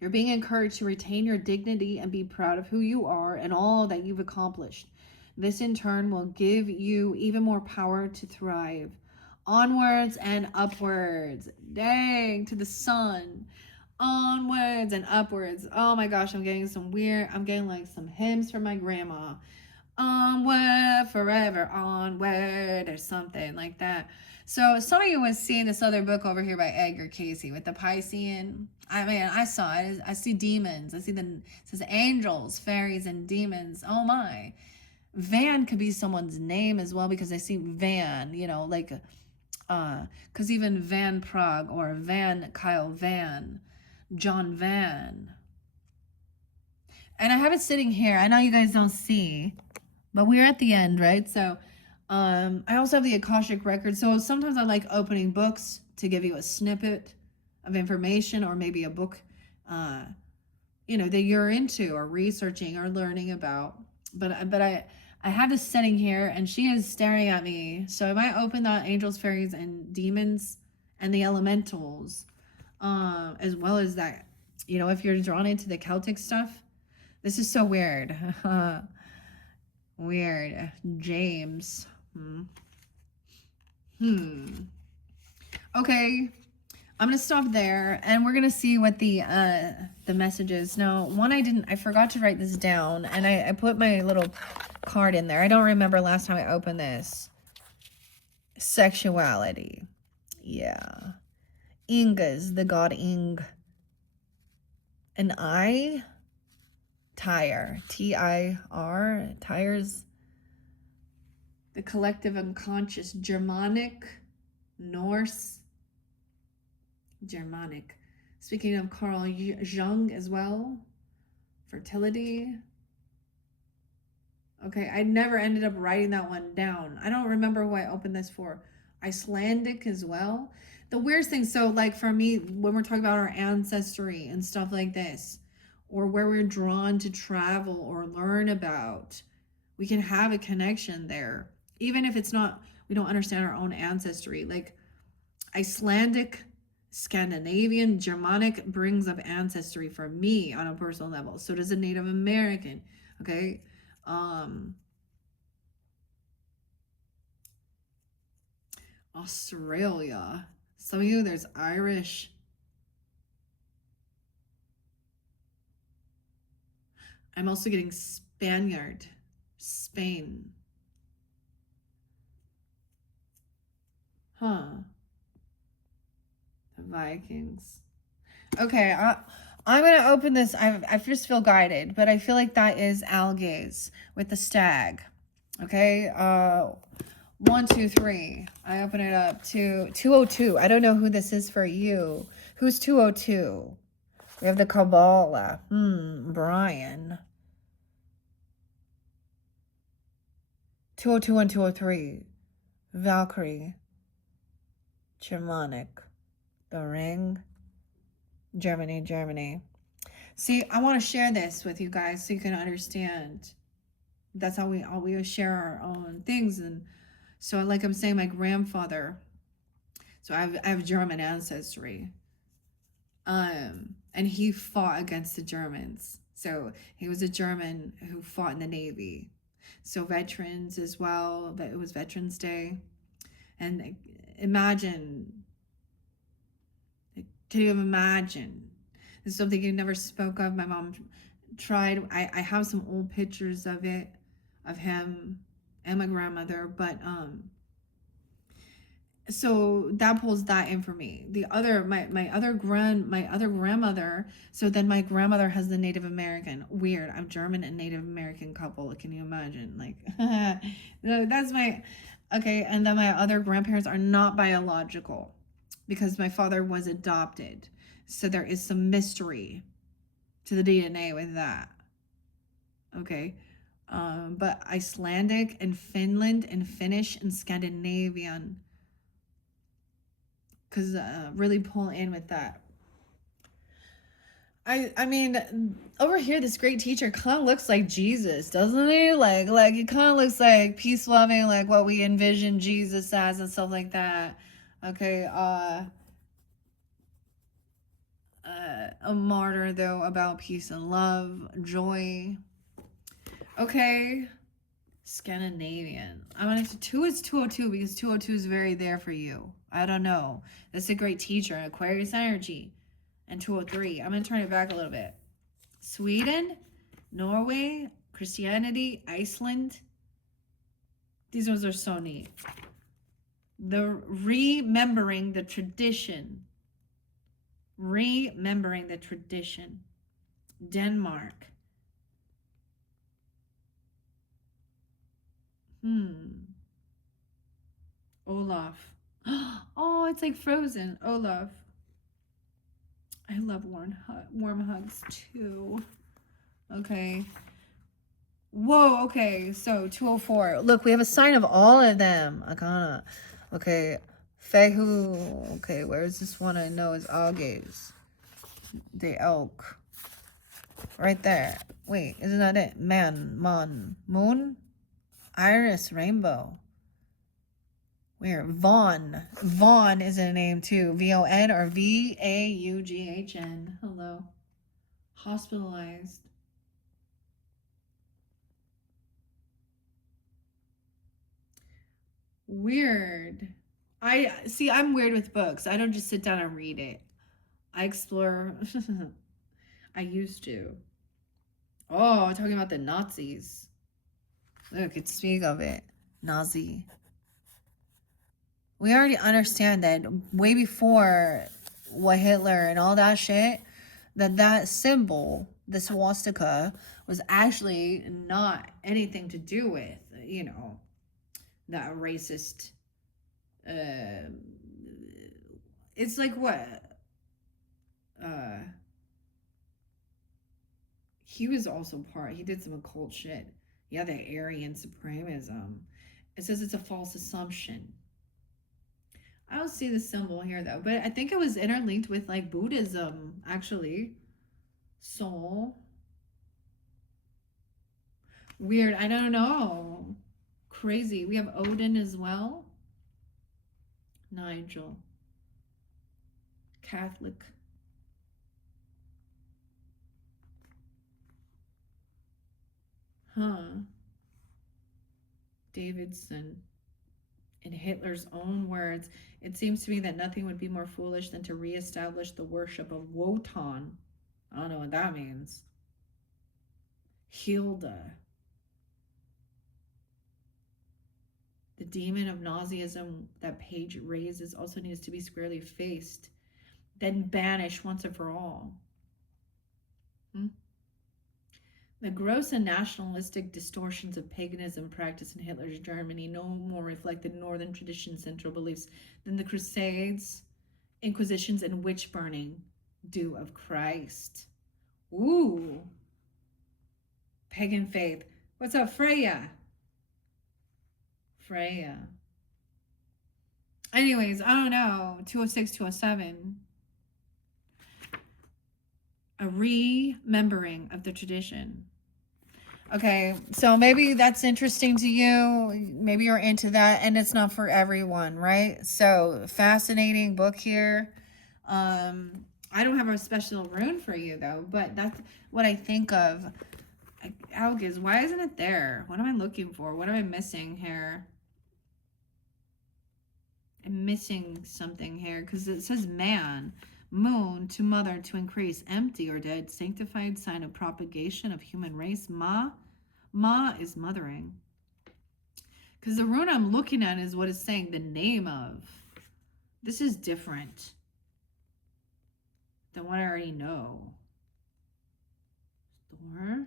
You're being encouraged to retain your dignity and be proud of who you are and all that you've accomplished. This in turn will give you even more power to thrive. Onwards and upwards. Dang, to the sun. Onwards and upwards. Oh my gosh, I'm getting like some hymns from my grandma. Onward, forever, onward, or something like that. So some of you was seeing this other book over here by Edgar Casey with the Piscean. I mean, I saw it. I see demons. I see it says angels, fairies, and demons. Oh my. Van could be someone's name as well, because I see Van, you know, like, because even Van Prague or Van Kyle Van, John Van. And I have it sitting here. I know you guys don't see, but we're at the end, right? So I also have the Akashic record. So sometimes I like opening books to give you a snippet of information, or maybe a book, you know, that you're into or researching or learning about. But I have this setting here, and she is staring at me. So I might open that angels, fairies, and demons, and the elementals, as well as that, you know, if you're drawn into the Celtic stuff. This is so weird. Weird. James. Okay. I'm gonna stop there, and we're gonna see what the message is. Now, I forgot to write this down, and I put my little card in there. I don't remember last time I opened this. Sexuality. Yeah. Ingas, the god Ing. And Tyre, T-I-R, Tyre's the collective unconscious, Germanic, Norse, Germanic. Speaking of Carl Jung as well, fertility. Okay, I never ended up writing that one down. I don't remember who I opened this for. Icelandic as well. The weirdest thing, so like for me, when we're talking about our ancestry and stuff like this, or where we're drawn to travel or learn about, we can have a connection there. Even if it's not, we don't understand our own ancestry. Like Icelandic, Scandinavian, Germanic brings up ancestry for me on a personal level. So does a Native American, okay? Australia. Some of you, there's Irish. I'm also getting Spaniard, Spain. Huh. The Vikings. Okay, I'm going to open this. I just feel guided, but I feel like that is Algaze with the stag. Okay, 1, 2, 3. I open it up to 202. I don't know who this is for you. Who's 202? We have the Kabbalah. Brian. 202 and 203. Valkyrie. Germanic. The Ring. Germany. See, I want to share this with you guys so you can understand. That's how we always share our own things. And so, like I'm saying, my grandfather, so I have German ancestry. And he fought against the Germans. So he was a German who fought in the Navy. So veterans as well, but it was Veterans Day. And imagine, can you imagine? This is something you never spoke of. My mom tried. I have some old pictures of it, of him and my grandmother, but so that pulls that in for me. The other, my other grandmother. So then my grandmother has the Native American. Weird. I'm German and Native American couple. Can you imagine? Like, that's my, okay. And then my other grandparents are not biological because my father was adopted. So there is some mystery to the DNA with that. Okay. But Icelandic and Finland and Finnish and Scandinavian, because really pull in with that. I mean, over here, this great teacher kind of looks like Jesus, doesn't he? Like it kind of looks like peace loving, like what we envision Jesus as and stuff like that. Okay, a martyr though, about peace and love, joy. Okay, Scandinavian. I wanted to 2 is 202 because 202 is very there for you. I don't know. That's a great teacher, Aquarius energy. And 203. I'm going to turn it back a little bit. Sweden, Norway, Christianity, Iceland. These ones are so neat. Remembering the tradition. Remembering the tradition. Denmark. Olaf. Oh, it's like Frozen. Olaf. I love warm hugs too. Okay. Whoa, okay. So 204. Look, we have a sign of all of them. Akana. Okay. Fehu. Okay, where is this one I know is Algaze? The elk. Right there. Wait, isn't that it? Moon? Iris, rainbow. Where? Vaughn. Vaughn is a name too. V-O-N or V-A-U-G-H-N. Hello. Hospitalized. Weird. I'm weird with books. I don't just sit down and read it. I explore. I used to. Oh, talking about the Nazis. Look, it speak of it. Nazi. We already understand that way before what Hitler and all that shit, that symbol, the swastika, was actually not anything to do with, that racist. It's like what? He was also he did some occult shit. Yeah, the Aryan supremism. It says it's a false assumption. I don't see the symbol here though, but I think it was interlinked with like Buddhism, actually. Soul. Weird. I don't know. Crazy. We have Odin as well. Nigel. Catholic. Huh. Davidson. In Hitler's own words, it seems to me that nothing would be more foolish than to reestablish the worship of Wotan. I don't know what that means. Hilda. The demon of Nazism that Page raises also needs to be squarely faced, then banished once and for all. The gross and nationalistic distortions of paganism practiced in Hitler's Germany no more reflect the northern tradition's central beliefs than the Crusades, Inquisitions, and witch burning do of Christ. Ooh. Pagan faith. What's up, Freya? Freya. Anyways, I don't know. 206, 207. A remembering of the tradition. Okay, so maybe that's interesting to you. Maybe you're into that, and it's not for everyone, right? So fascinating book here. I don't have a special rune for you though, but that's what I think of. Algiz, why isn't it there? What am I looking for? What am I missing here? I'm missing something here because it says man. Moon to mother to increase, empty or dead, sanctified sign of propagation of human race. Ma is mothering. Because the rune I'm looking at is what it's saying the name of. This is different than what I already know. Thor.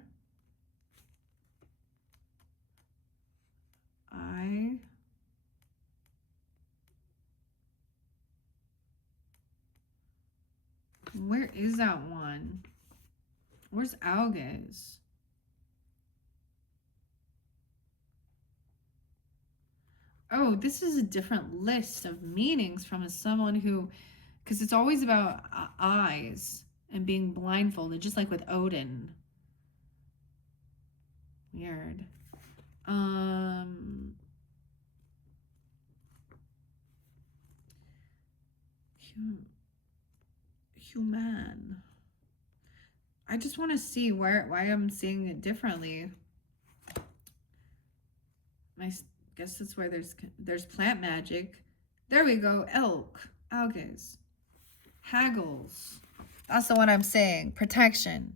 Where is that one? Where's Algiz? Oh, this is a different list of meanings from someone who, because it's always about eyes and being blindfolded, just like with Odin. Weird. Human. I just want to see why I'm seeing it differently. I guess that's why there's plant magic. There we go. Elk. Algiz. Haggles. That's the one I'm saying. Protection.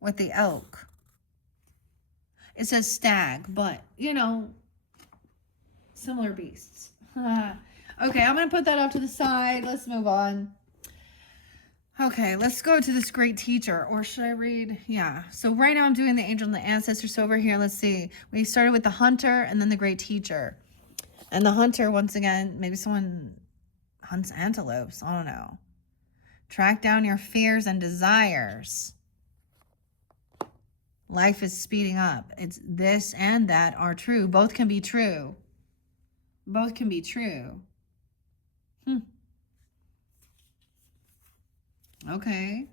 With the elk. It says stag, but, Similar beasts. Okay, I'm going to put that off to the side. Let's move on. Okay, let's go to this great teacher. Or should I read? Yeah. So right now I'm doing the angel and the ancestors. So over here, let's see. We started with the hunter and then the great teacher. And the hunter, once again, maybe someone hunts antelopes. I don't know. Track down your fears and desires. Life is speeding up. It's this and that are true. Both can be true. Both can be true. Okay.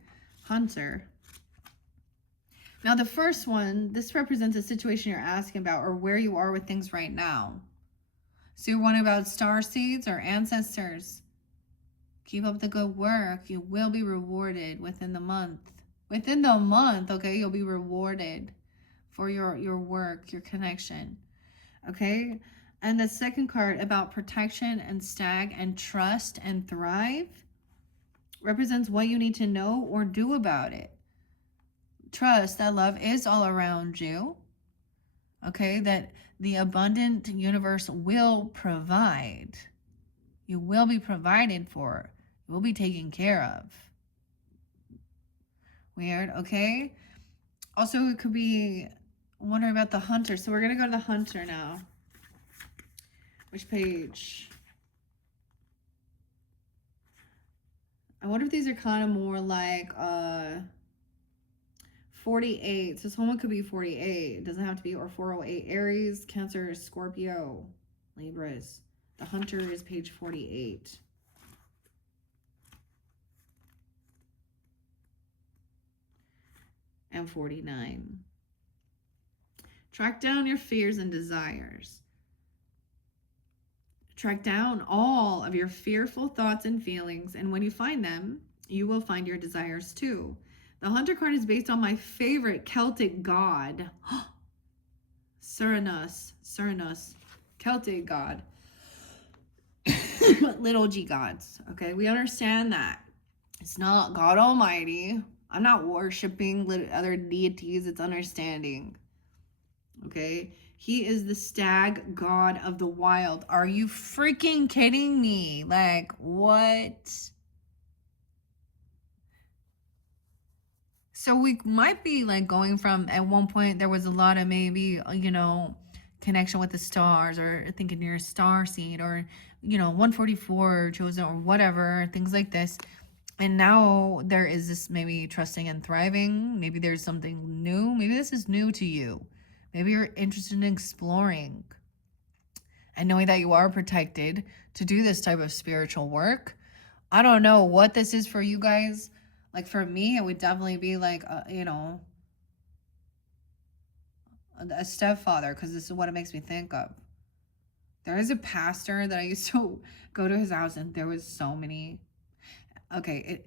Hunter. Now the first one, this represents a situation you're asking about or where you are with things right now. So you're wondering about star seeds or ancestors. Keep up the good work. You will be rewarded within the month. Within the month, okay, you'll be rewarded for your work, your connection. Okay? And the second card about protection and stag and trust and thrive represents what you need to know or do about it. Trust that love is all around you. Okay? That the abundant universe will provide. You will be provided for. You will be taken care of. Weird, okay? Also, it could be wondering about the hunter. So we're going to go to the hunter now. Which page? I wonder if these are kind of more like 48. So someone could be 48. It doesn't have to be, or 408. Aries, Cancer, Scorpio, Libras. The hunter is page 48. And 49. Track down your fears and desires. Track down all of your fearful thoughts and feelings, and when you find them, you will find your desires too. The Hunter card is based on my favorite Celtic god, Cernus, Celtic god. Little g gods, okay? We understand that. It's not God Almighty. I'm not worshiping other deities. It's understanding, okay? He is the stag god of the wild. Are you freaking kidding me? Like, what? So we might be like going from, at one point there was a lot of maybe, you know, connection with the stars, or thinking you're a star seed, or, you know, 144 chosen, or whatever, things like this. And now there is this maybe trusting and thriving. Maybe there's something new. Maybe this is new to you. Maybe you're interested in exploring and knowing that you are protected to do this type of spiritual work. I don't know what this is for you guys. Like for me, it would definitely be like, you know, a stepfather, because this is what it makes me think of. There is a pastor that I used to go to his house, and there was so many. Okay,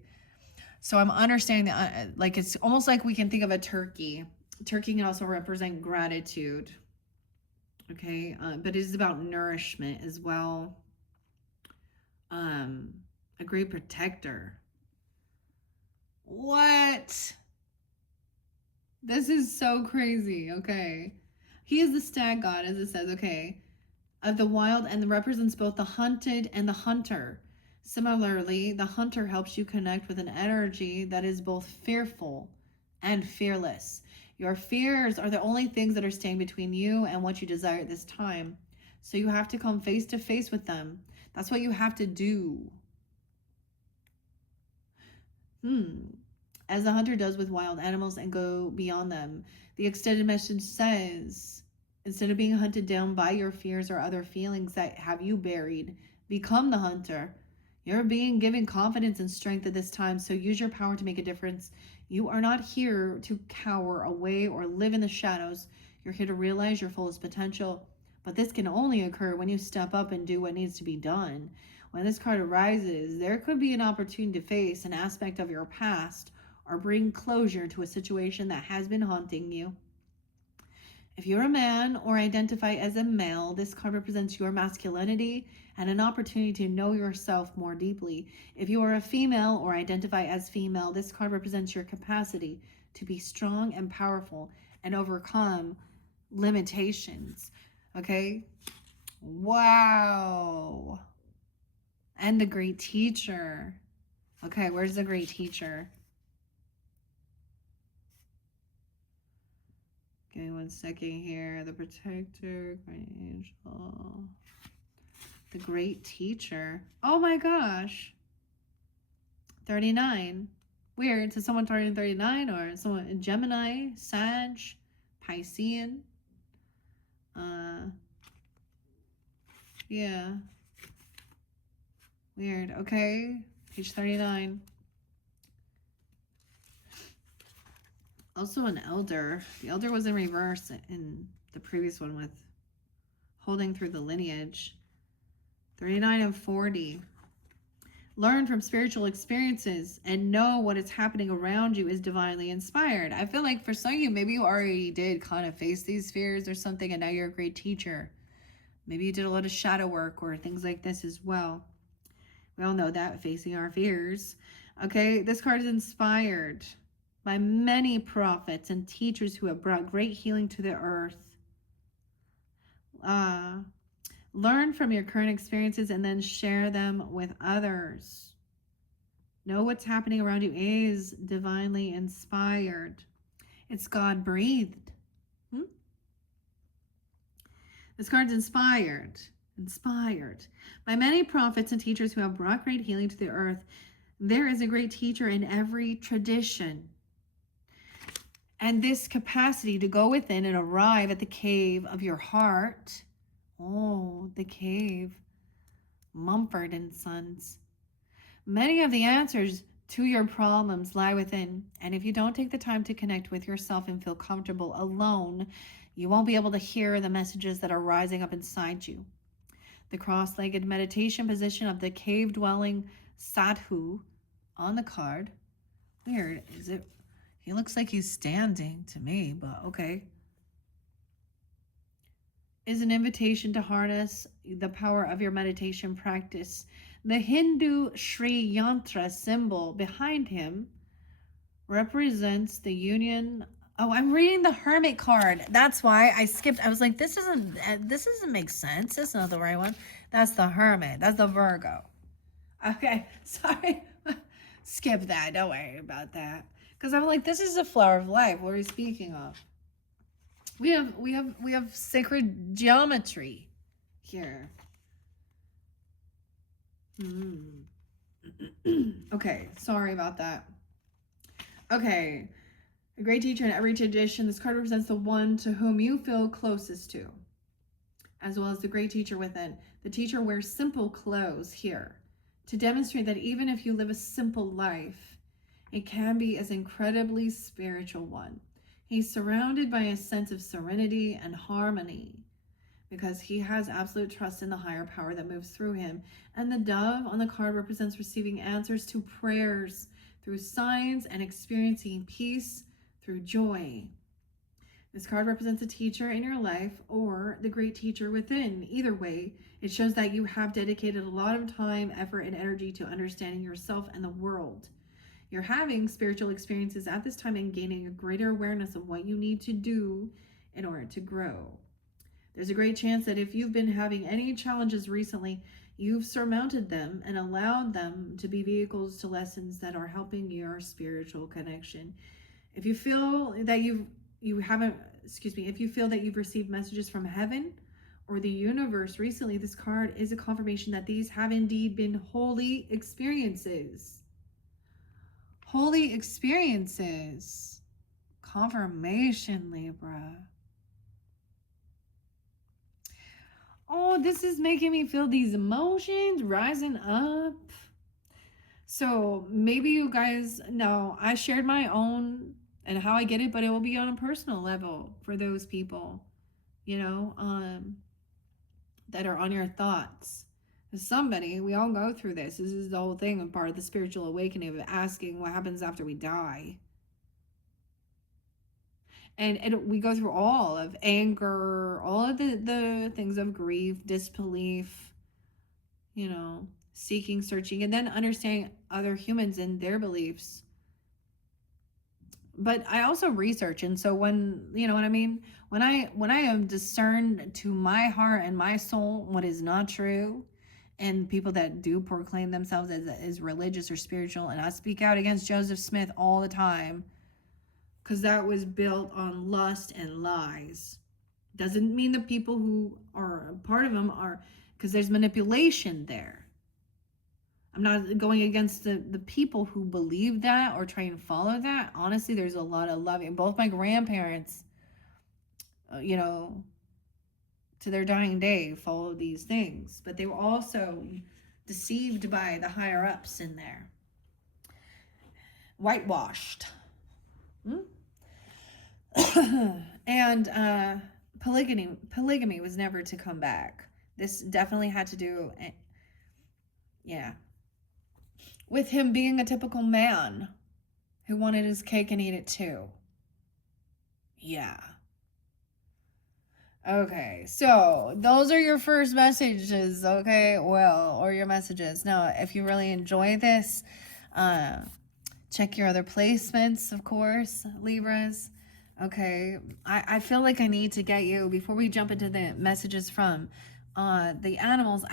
so I'm understanding that, like, it's almost like we can think of a turkey. Turkey can also represent gratitude, okay? But it is about nourishment as well. A great protector. What? This is so crazy, okay? He is the stag god, as it says, okay, of the wild, and represents both the hunted and the hunter. Similarly, the hunter helps you connect with an energy that is both fearful and fearless. Your fears are the only things that are staying between you and what you desire at this time. So you have to come face to face with them. That's what you have to do. As the hunter does with wild animals and go beyond them. The extended message says, instead of being hunted down by your fears or other feelings that have you buried, become the hunter. You're being given confidence and strength at this time, so use your power to make a difference. You are not here to cower away or live in the shadows. You're here to realize your fullest potential. But this can only occur when you step up and do what needs to be done. When this card arises, there could be an opportunity to face an aspect of your past or bring closure to a situation that has been haunting you. If you're a man or identify as a male, this card represents your masculinity and an opportunity to know yourself more deeply. If you are a female or identify as female, this card represents your capacity to be strong and powerful and overcome limitations. Okay? Wow. And the great teacher. Okay, where's the great teacher? Give me 1 second here. The protector, great angel. The great teacher. Oh my gosh. 39. Weird. So someone turning 39 or someone in Gemini, Sag, Piscean. Yeah. Weird. Okay. Page 39. Also an elder. The elder was in reverse in the previous one with holding through the lineage. 39 and 40. Learn from spiritual experiences and know what is happening around you is divinely inspired. I feel like for some of you, maybe you already did kind of face these fears or something, and now you're a great teacher. Maybe you did a lot of shadow work or things like this as well. We all know that, facing our fears. Okay, this card is inspired by many prophets and teachers who have brought great healing to the earth. Learn from your current experiences and then share them with others. Know what's happening around you is divinely inspired. It's God breathed. This card's inspired. Inspired by many prophets and teachers who have brought great healing to the earth. There is a great teacher in every tradition. And this capacity to go within and arrive at the cave of your heart. Oh, the cave. Mumford and Sons. Many of the answers to your problems lie within. And if you don't take the time to connect with yourself and feel comfortable alone, you won't be able to hear the messages that are rising up inside you. The cross-legged meditation position of the cave-dwelling sadhu on the card. Weird. Is it? He looks like he's standing to me, but okay. Is an invitation to harness the power of your meditation practice. The Hindu Sri Yantra symbol behind him represents the union. Oh, I'm reading the Hermit card. That's why I skipped. I was like, this doesn't make sense. That's not the right one. That's the Hermit. That's the Virgo. Okay, sorry. Skip that. Don't worry about that. Because I'm like, this is the flower of life. What are we speaking of? We have sacred geometry here. Okay, sorry about that. Okay, a great teacher in every tradition. This card represents the one to whom you feel closest to, as well as the great teacher within. The teacher wears simple clothes here to demonstrate that even if you live a simple life, it can be as incredibly spiritual one. He's surrounded by a sense of serenity and harmony because he has absolute trust in the higher power that moves through him. And the dove on the card represents receiving answers to prayers through signs and experiencing peace through joy. This card represents a teacher in your life or the great teacher within. Either way, it shows that you have dedicated a lot of time, effort, and energy to understanding yourself and the world. You're having spiritual experiences at this time and gaining a greater awareness of what you need to do in order to grow. There's a great chance that if you've been having any challenges recently, you've surmounted them and allowed them to be vehicles to lessons that are helping your spiritual connection. If you feel that if you feel that you've received messages from heaven or the universe recently, this card is a confirmation that these have indeed been holy experiences. Holy experiences. Confirmation, Libra. Oh, this is making me feel these emotions rising up. So maybe you guys know I shared my own and how I get it, but it will be on a personal level for those people, that are on your thoughts. Somebody, we all go through this. This is the whole thing and part of the spiritual awakening of asking what happens after we die. And we go through all of anger, all of the things of grief, disbelief, seeking, searching, and then understanding other humans and their beliefs. but I also research, and so when, you know what I mean, when I am discerned to my heart and my soul what is not true, and people that do proclaim themselves as religious or spiritual, and I speak out against Joseph Smith all the time, because that was built on lust and lies. Doesn't mean the people who are a part of them are, because there's manipulation there. I'm not going against the people who believe that or try and follow that. Honestly, there's a lot of love. And both my grandparents, you know, to their dying day, followed these things. But they were also deceived by the higher ups in there. Whitewashed. And polygamy was never to come back. This definitely had to do, yeah, with him being a typical man who wanted his cake and eat it too. Yeah. Okay, so those are your first messages, okay? Well, or your messages. Now, if you really enjoy this, check your other placements, of course, Libras. Okay, I feel like I need to get you, before we jump into the messages from the animals,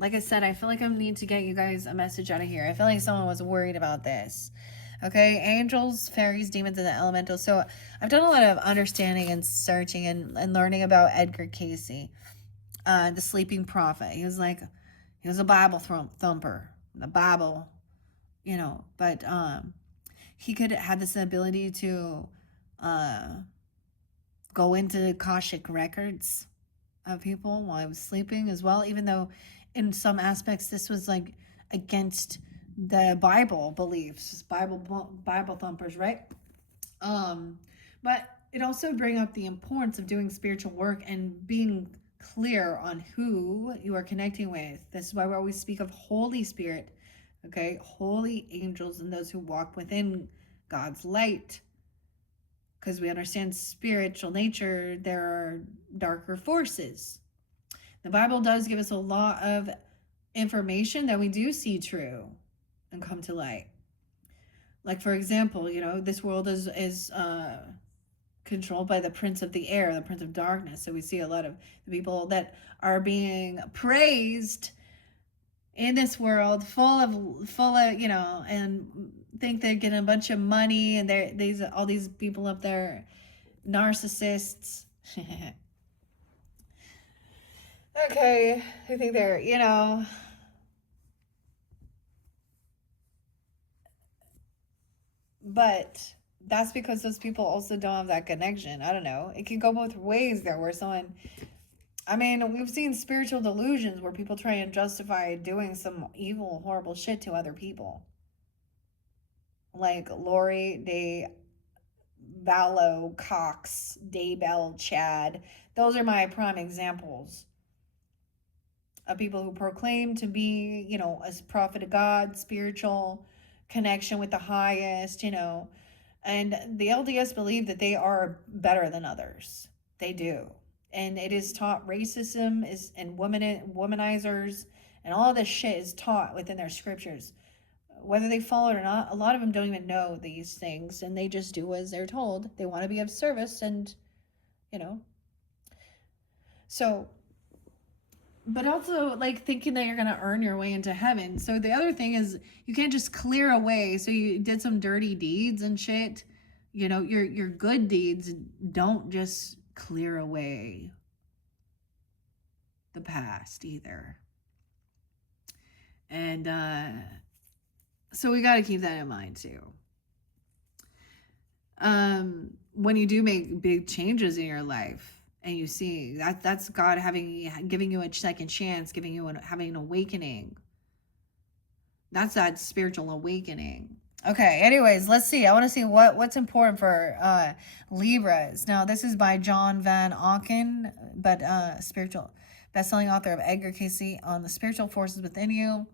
like I said, I feel like I need to get you guys a message out of here. I feel like someone was worried about this. Okay, angels, fairies, demons, and the elementals. So I've done a lot of understanding and searching and learning about Edgar Casey, the sleeping prophet. He was a Bible thumper, the Bible, you know, but he could have this ability to go into Akashic records of people while I was sleeping as well, even though in some aspects this was like against the Bible beliefs, Bible thumpers, right? But it also bring up the importance of doing spiritual work and being clear on who you are connecting with. This is why we always speak of Holy Spirit, okay? Holy angels and those who walk within God's light. Because we understand spiritual nature, there are darker forces. The Bible does give us a lot of information that we do see true and come to light. Like, for example, you know, this world is controlled by the prince of the air, the prince of darkness. So we see a lot of the people that are being praised in this world, full of, you know, and think they're getting a bunch of money, and all these people up there, narcissists. Okay, I think they're, you know, but that's because those people also don't have that connection. I don't know. It can go both ways there, where someone, I mean, we've seen spiritual delusions where people try and justify doing some evil, horrible shit to other people. Like Lori Day Vallow, Cox, Daybell, Chad. Those are my prime examples of people who proclaim to be, you know, a prophet of God, spiritual connection with the highest, you know. And the LDS believe that they are better than others. They do. And it is taught racism is and womanizers and all this shit is taught within their scriptures. Whether they follow it or not, a lot of them don't even know these things, and they just do as they're told. They want to be of service, and, you know. So, but also, like, thinking that you're going to earn your way into heaven. So the other thing is, you can't just clear away. So you did some dirty deeds and shit. You know, your good deeds don't just clear away the past either. And so we got to keep that in mind too. When you do make big changes in your life, and you see that's God giving you a second chance, having an awakening. That's that spiritual awakening. Okay, anyways, let's see. I want to see what's important for Libras. Now, this is by John Van Auken, but spiritual best-selling author of Edgar Casey on the spiritual forces within you.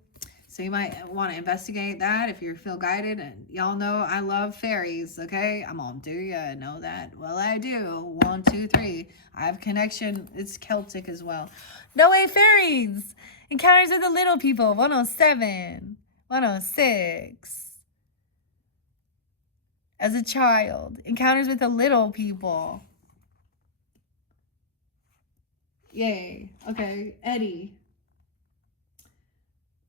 So you might want to investigate that if you feel guided. And y'all know I love fairies, okay? I'm on, do ya know that? Well, I do. 1, 2, 3. I have connection. It's Celtic as well. No way, fairies! Encounters of the Little People, 107. 106. as a child. Encounters with the little people. Yay. Okay, Eddie.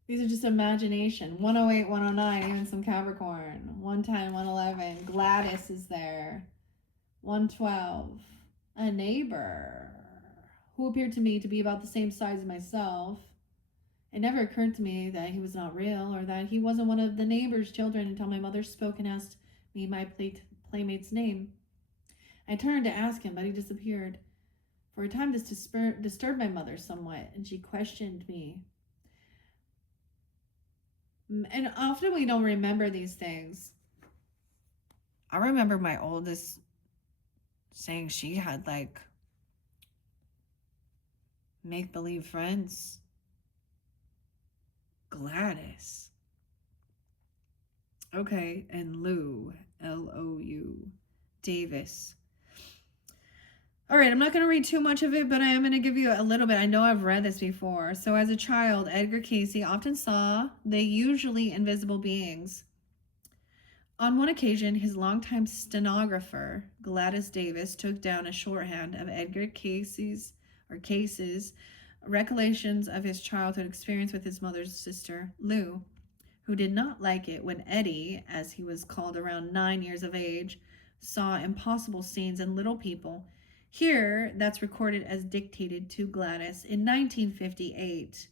These are just imagination. 108, 109, even some Capricorn. 110, 111. Gladys is there. 112. A neighbor who appeared to me to be about the same size as myself. It never occurred to me that he was not real or that he wasn't one of the neighbor's children until my mother spoke and asked me my playmate's name. I turned to ask him, but he disappeared. For a time, this disturbed my mother somewhat, and she questioned me. And often we don't remember these things. I remember my oldest saying she had like make-believe friends. Gladys. Okay, and Lou, Lou, Davis. All right, I'm not going to read too much of it, but I am going to give you a little bit. I know I've read this before. So as a child, Edgar Cayce often saw the usually invisible beings. On one occasion, his longtime stenographer, Gladys Davis, took down a shorthand of Edgar Cayce's recollections of his childhood experience with his mother's sister, Lou, who did not like it when Eddie, as he was called around 9 years of age, saw impossible scenes and little people. Here, that's recorded as dictated to Gladys in 1938.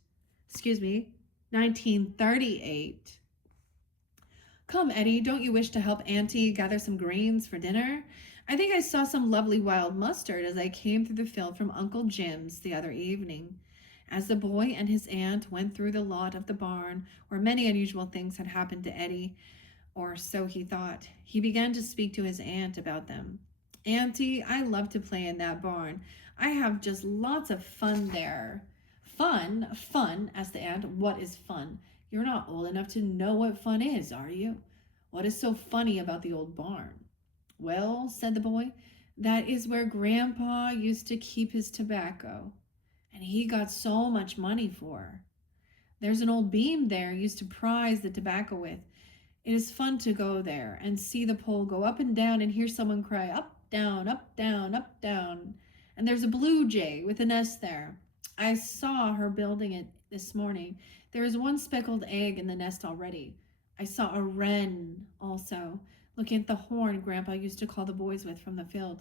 Come, Eddie, don't you wish to help Auntie gather some grains for dinner? I think I saw some lovely wild mustard as I came through the field from Uncle Jim's the other evening. As the boy and his aunt went through the lot of the barn, where many unusual things had happened to Eddie, or so he thought, he began to speak to his aunt about them. Auntie, I love to play in that barn. I have just lots of fun there. Fun, asked the aunt. What is fun? You're not old enough to know what fun is, are you? What is so funny about the old barn? Well, said the boy, that is where Grandpa used to keep his tobacco, and he got so much money for. There's an old beam there used to prize the tobacco with. It is fun to go there and see the pole go up and down and hear someone cry, up, down, up, down, up, down. And there's a blue jay with a nest there. I saw her building it this morning. There is one speckled egg in the nest already. I saw a wren also, looking at the horn Grandpa used to call the boys with from the field.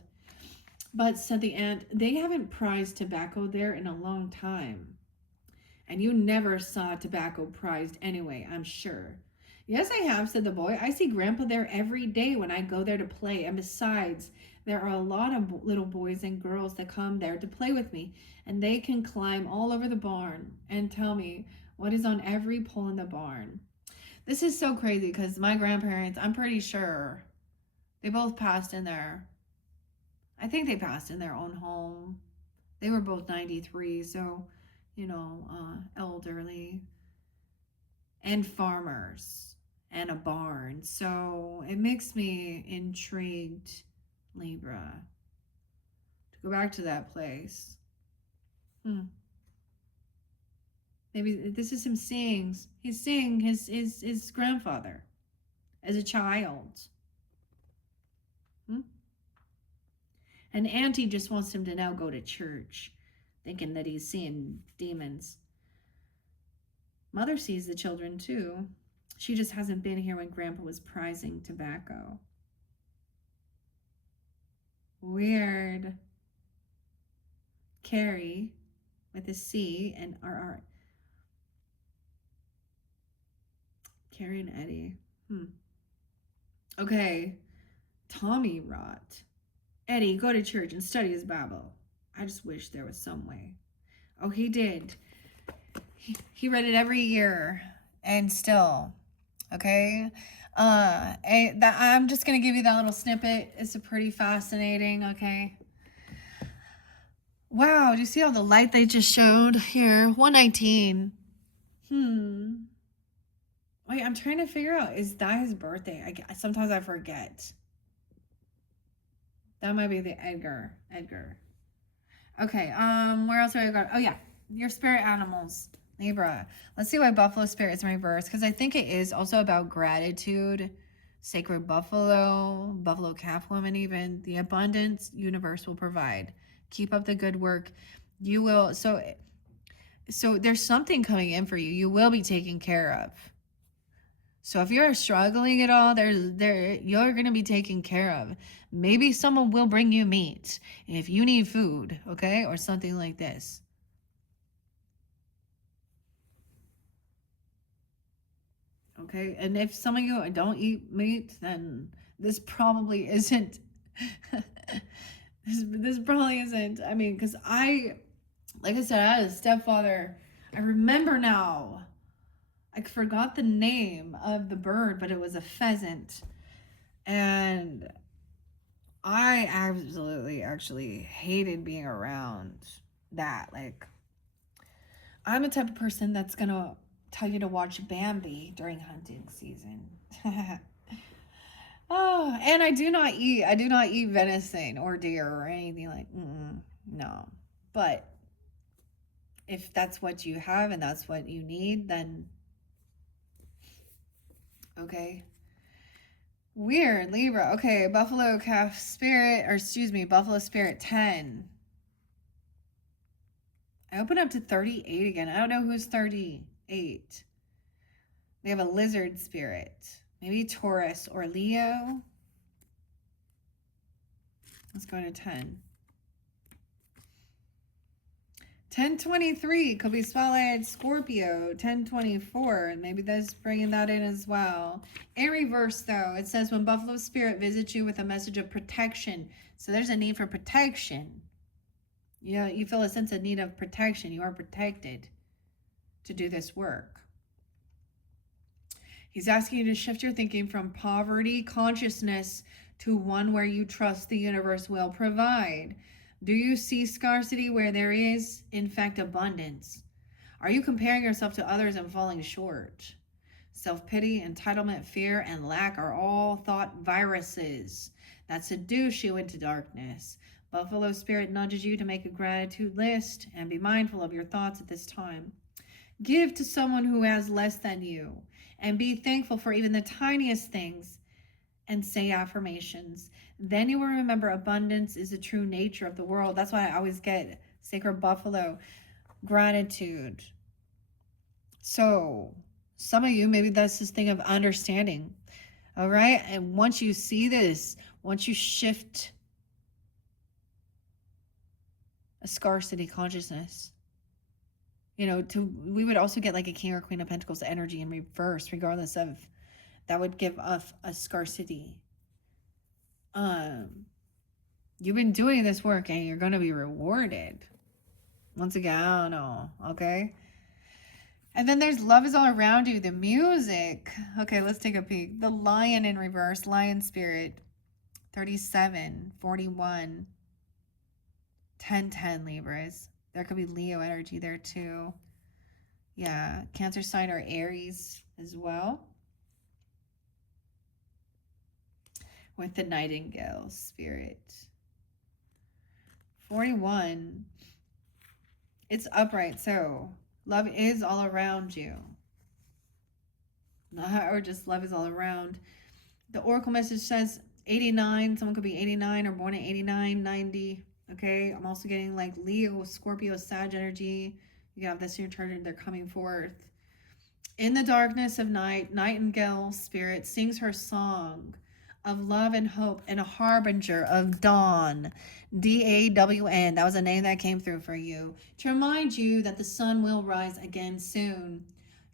But, said the aunt, they haven't prized tobacco there in a long time. And you never saw tobacco prized anyway, I'm sure. Yes, I have, said the boy. I see Grandpa there every day when I go there to play. And besides, there are a lot of little boys and girls that come there to play with me. And they can climb all over the barn and tell me what is on every pole in the barn. This is so crazy because my grandparents, I'm pretty sure, they both passed in their, I think they passed in their own home. They were both 93, so, elderly. And farmers. And a barn. So it makes me intrigued, Libra, to go back to that place. Maybe this is him seeing, he's seeing his grandfather as a child. And Auntie just wants him to now go to church, thinking that he's seeing demons. Mother sees the children too. She just hasn't been here when Grandpa was prizing tobacco. Weird. Carrie with a C and RR. Carrie and Eddie. Okay. Tommy rot. Eddie, go to church and study his Bible. I just wish there was some way. Oh, he did. He read it every year and still. Okay. I'm just going to give you that little snippet. It's a pretty fascinating. Okay. Wow. Do you see all the light they just showed here? 119. Wait, I'm trying to figure out, is that his birthday? Sometimes I forget. That might be the Edgar. Okay. Where else are we going? Oh yeah. Your spirit animals. Libra. Let's see why Buffalo Spirit is in reverse, because I think it is also about gratitude. Sacred buffalo, buffalo calf woman, even the abundance universe will provide. Keep up the good work. You will. So there's something coming in for you. You will be taken care of. So if you're struggling at all, you're going to be taken care of. Maybe someone will bring you meat if you need food, okay? Or something like this. Okay? And if some of you don't eat meat, then this probably isn't this probably isn't. I mean, cuz like I said, I had a stepfather. I remember now. I forgot the name of the bird, but it was a pheasant. And I absolutely actually hated being around that. Like, I'm the type of person that's gonna tell you to watch Bambi during hunting season. Oh, and I do not eat venison or deer or anything like, no. But if that's what you have and that's what you need, then okay. Weird, Libra. Okay, Buffalo Calf Spirit, or excuse me, Buffalo Spirit 10. I open up to 38 again. I don't know who's 38. We have a Lizard Spirit. Maybe Taurus or Leo. Let's go to 10. 1023 could be Spotlight Scorpio. 1024, maybe that's bringing that in as well. In reverse, though, it says when Buffalo Spirit visits you with a message of protection. So there's a need for protection. You know, you feel a sense of need of protection. You are protected to do this work. He's asking you to shift your thinking from poverty consciousness to one where you trust the universe will provide. Do you see scarcity where there is, in fact, abundance? Are you comparing yourself to others and falling short? Self-pity, entitlement, fear, and lack are all thought viruses that seduce you into darkness. Buffalo Spirit nudges you to make a gratitude list and be mindful of your thoughts at this time. Give to someone who has less than you and be thankful for even the tiniest things and say affirmations. Then you will remember abundance is the true nature of the world. That's why I always get Sacred Buffalo, gratitude. So some of you, maybe that's this thing of understanding. All right. And once you see this, once you shift a scarcity consciousness, you know, we would also get like a King or Queen of Pentacles energy in reverse, regardless of, that would give us a scarcity. You've been doing this work and you're going to be rewarded. Once again, I don't know. Okay. And then there's love is all around you, the music. Okay, let's take a peek. The Lion in reverse, Lion Spirit, 37, 41, 10, 10 Libras. There could be Leo energy there too. Yeah, Cancer sign or Aries as well. With the Nightingale Spirit. 41. It's upright, so love is all around you. Or just love is all around. The Oracle message says 89. Someone could be 89 or born at 89, 90. Okay, I'm also getting like Leo, Scorpio, Sag energy. You have this in your turn, they're coming forth. In the darkness of night, Nightingale Spirit sings her song of love and hope and a harbinger of dawn. D-A-W-N. That was a name that came through for you. To remind you that the sun will rise again soon.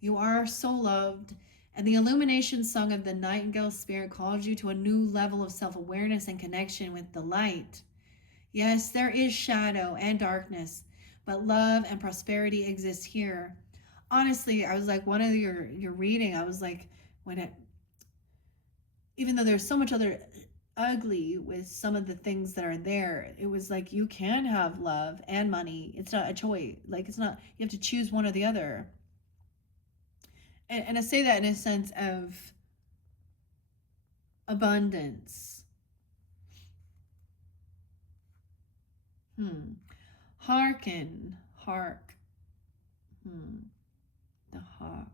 You are so loved. And the illumination song of the Nightingale Spirit calls you to a new level of self-awareness and connection with the light. Yes, there is shadow and darkness, but love and prosperity exist here. Honestly, I was like, one of your reading, I was like, even though there's so much other ugly with some of the things that are there, it was like you can have love and money. It's not a choice. Like, it's not, you have to choose one or the other. And I say that in a sense of abundance. Hearken, hark. The hawk.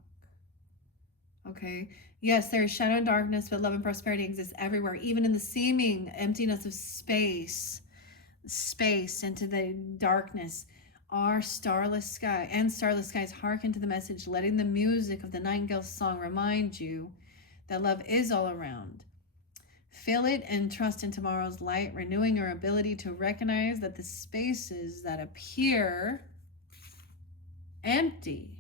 Okay. Yes, there is shadow and darkness, but love and prosperity exists everywhere, even in the seeming emptiness of space into the darkness. Our starless skies hearken to the message, letting the music of the nightingale's song remind you that love is all around. Feel it and trust in tomorrow's light, renewing your ability to recognize that the spaces that appear empty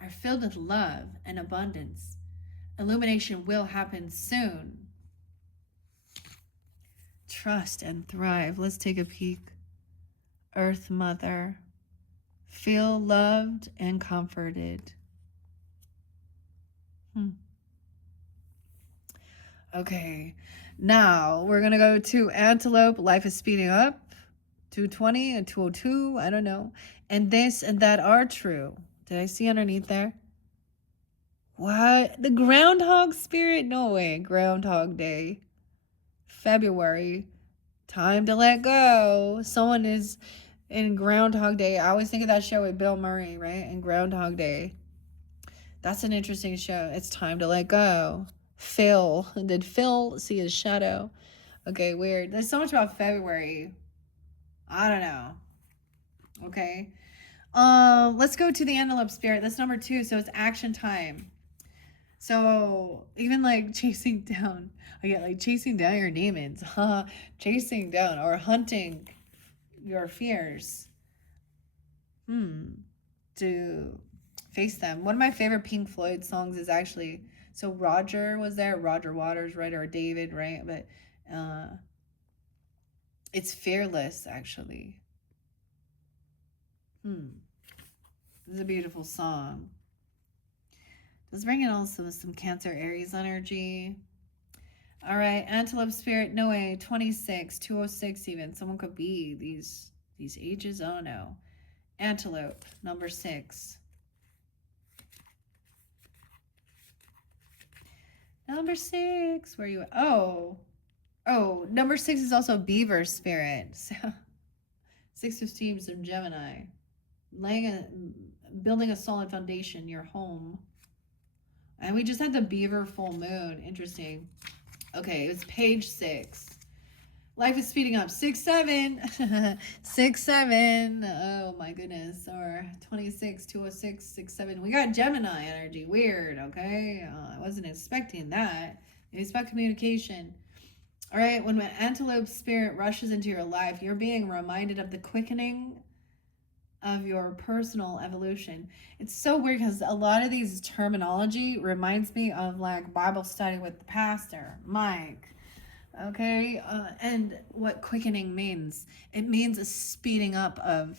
are filled with love and abundance. Illumination will happen soon. Trust and thrive. Let's take a peek. Earth Mother, feel loved and comforted. Okay, now we're going to go to Antelope. Life is speeding up. 220 and 202. I don't know. And this and that are true. Did I see underneath there? What? The Groundhog Spirit? No way. Groundhog Day. February. Time to let go. Someone is in Groundhog Day. I always think of that show with Bill Murray, right? And Groundhog Day. That's an interesting show. It's time to let go. Phil. Did Phil see his shadow? Okay, weird. There's so much about February. I don't know. Okay. Let's go to the Antelope Spirit. That's number 2. So it's action time. So even like chasing down, I get like chasing down your demons, chasing down or hunting your fears. To face them. One of my favorite Pink Floyd songs is actually, so Roger was there, Roger Waters, right, or David, right? But it's Fearless, actually. This is a beautiful song. Let's bring in also some Cancer Aries energy. All right, Antelope Spirit, no way, 26, 206 even. Someone could be these ages. Oh no. Antelope, number 6. Number 6, where are you at? Oh, number 6 is also Beaver Spirit. So 615 is from Gemini. Building a solid foundation, your home. And we just had the Beaver full moon. Interesting. Okay, it's page 6. Life is speeding up. 6-7. 6-7. Oh my goodness. Or 26, 206, 6-7. We got Gemini energy. Weird, okay? I wasn't expecting that. It's about communication. All right, when Antelope Spirit rushes into your life, you're being reminded of the quickening of your personal evolution. It's so weird because a lot of these terminology reminds me of like Bible study with the pastor, Mike. Okay, and what quickening means. It means a speeding up of,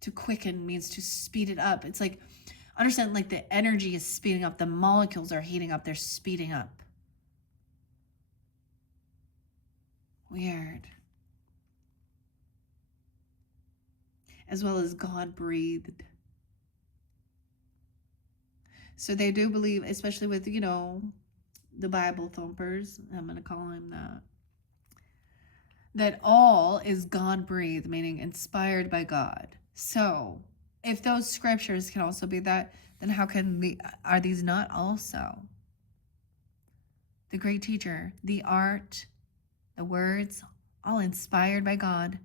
to quicken means to speed it up. It's like, understand, like the energy is speeding up. The molecules are heating up. They're speeding up. Weird. As well as God breathed. So they do believe, especially with, the Bible thumpers, I'm going to call him that all is God breathed, meaning inspired by God. So if those scriptures can also be that, then how are these not also the great teacher, the art, the words, all inspired by God,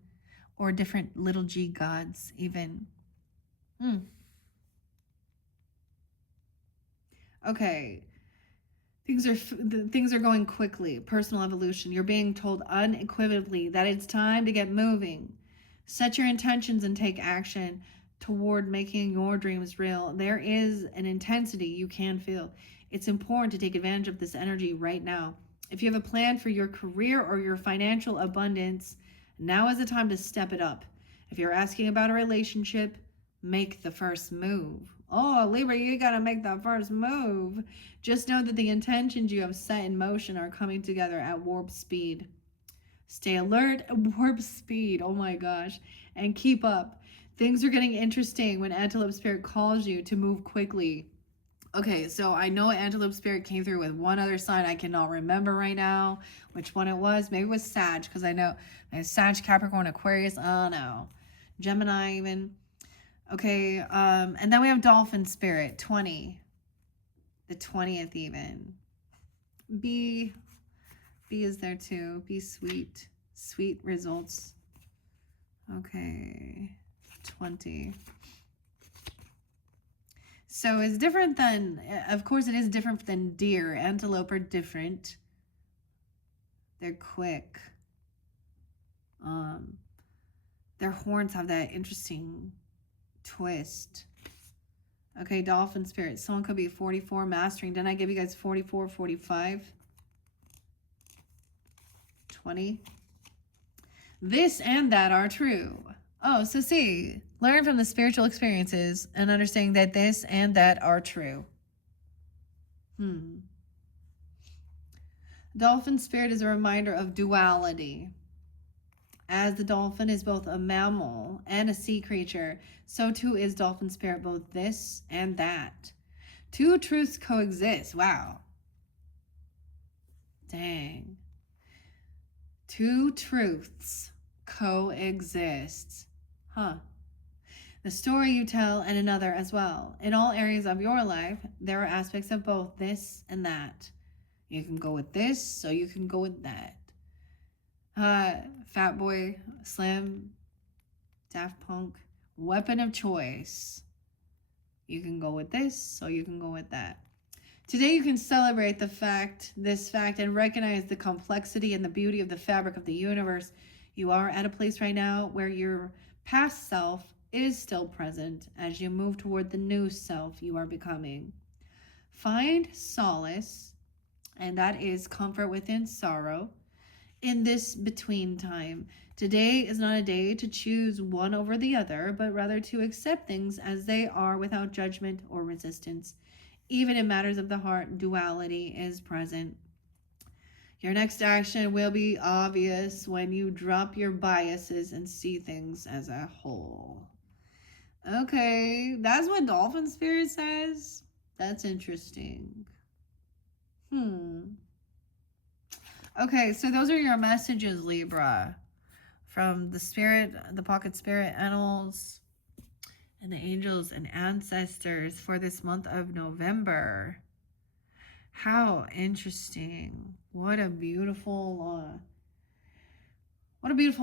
or different little g gods even? Okay. Things are going quickly. Personal evolution. You're being told unequivocally that it's time to get moving. Set your intentions and take action toward making your dreams real. There is an intensity you can feel. It's important to take advantage of this energy right now. If you have a plan for your career or your financial abundance, now is the time to step it up. If you're asking about a relationship, make the first move. Oh, Libra, you gotta make the first move. Just know that the intentions you have set in motion are coming together at warp speed. Stay alert at warp speed. Oh my gosh. And keep up. Things are getting interesting when Antelope Spirit calls you to move quickly. Okay, so I know Antelope Spirit came through with one other sign. I cannot remember right now which one it was. Maybe it was Sag, because I know Sag, Capricorn, Aquarius. Oh no. Gemini even. Okay, and then we have Dolphin Spirit, 20. the 20th even. B is there too. Be sweet. Sweet results. Okay. 20. So it's different than, of course it is different than deer. Antelope are different. They're quick. Their horns have that interesting twist. Okay, dolphin spirit. Someone could be 44 mastering. Didn't I give you guys 44, 45? 20. This and that are true. Oh, so see, learn from the spiritual experiences and understanding that this and that are true. Dolphin spirit is a reminder of duality. As the dolphin is both a mammal and a sea creature, so too is dolphin spirit, both this and that. Two truths coexist. Wow. Dang. Two truths coexist. Huh. The story you tell and another as well. In all areas of your life, there are aspects of both this and that. You can go with this, so you can go with that. Fat Boy, Slim, Daft Punk, weapon of choice. You can go with this, so you can go with that. Today you can celebrate this fact, and recognize the complexity and the beauty of the fabric of the universe. You are at a place right now where your past self is still present as you move toward the new self you are becoming. Find solace, and that is comfort within sorrow, in this between time. Today is not a day to choose one over the other, but rather to accept things as they are without judgment or resistance. Even in matters of the heart, duality is present. Your next action will be obvious when you drop your biases and see things as a whole. Okay, that's what Dolphin Spirit says. That's interesting. Okay, so those are your messages, Libra, from the spirit, the pocket spirit animals, and the angels and ancestors for this month of November. How interesting. What a beautiful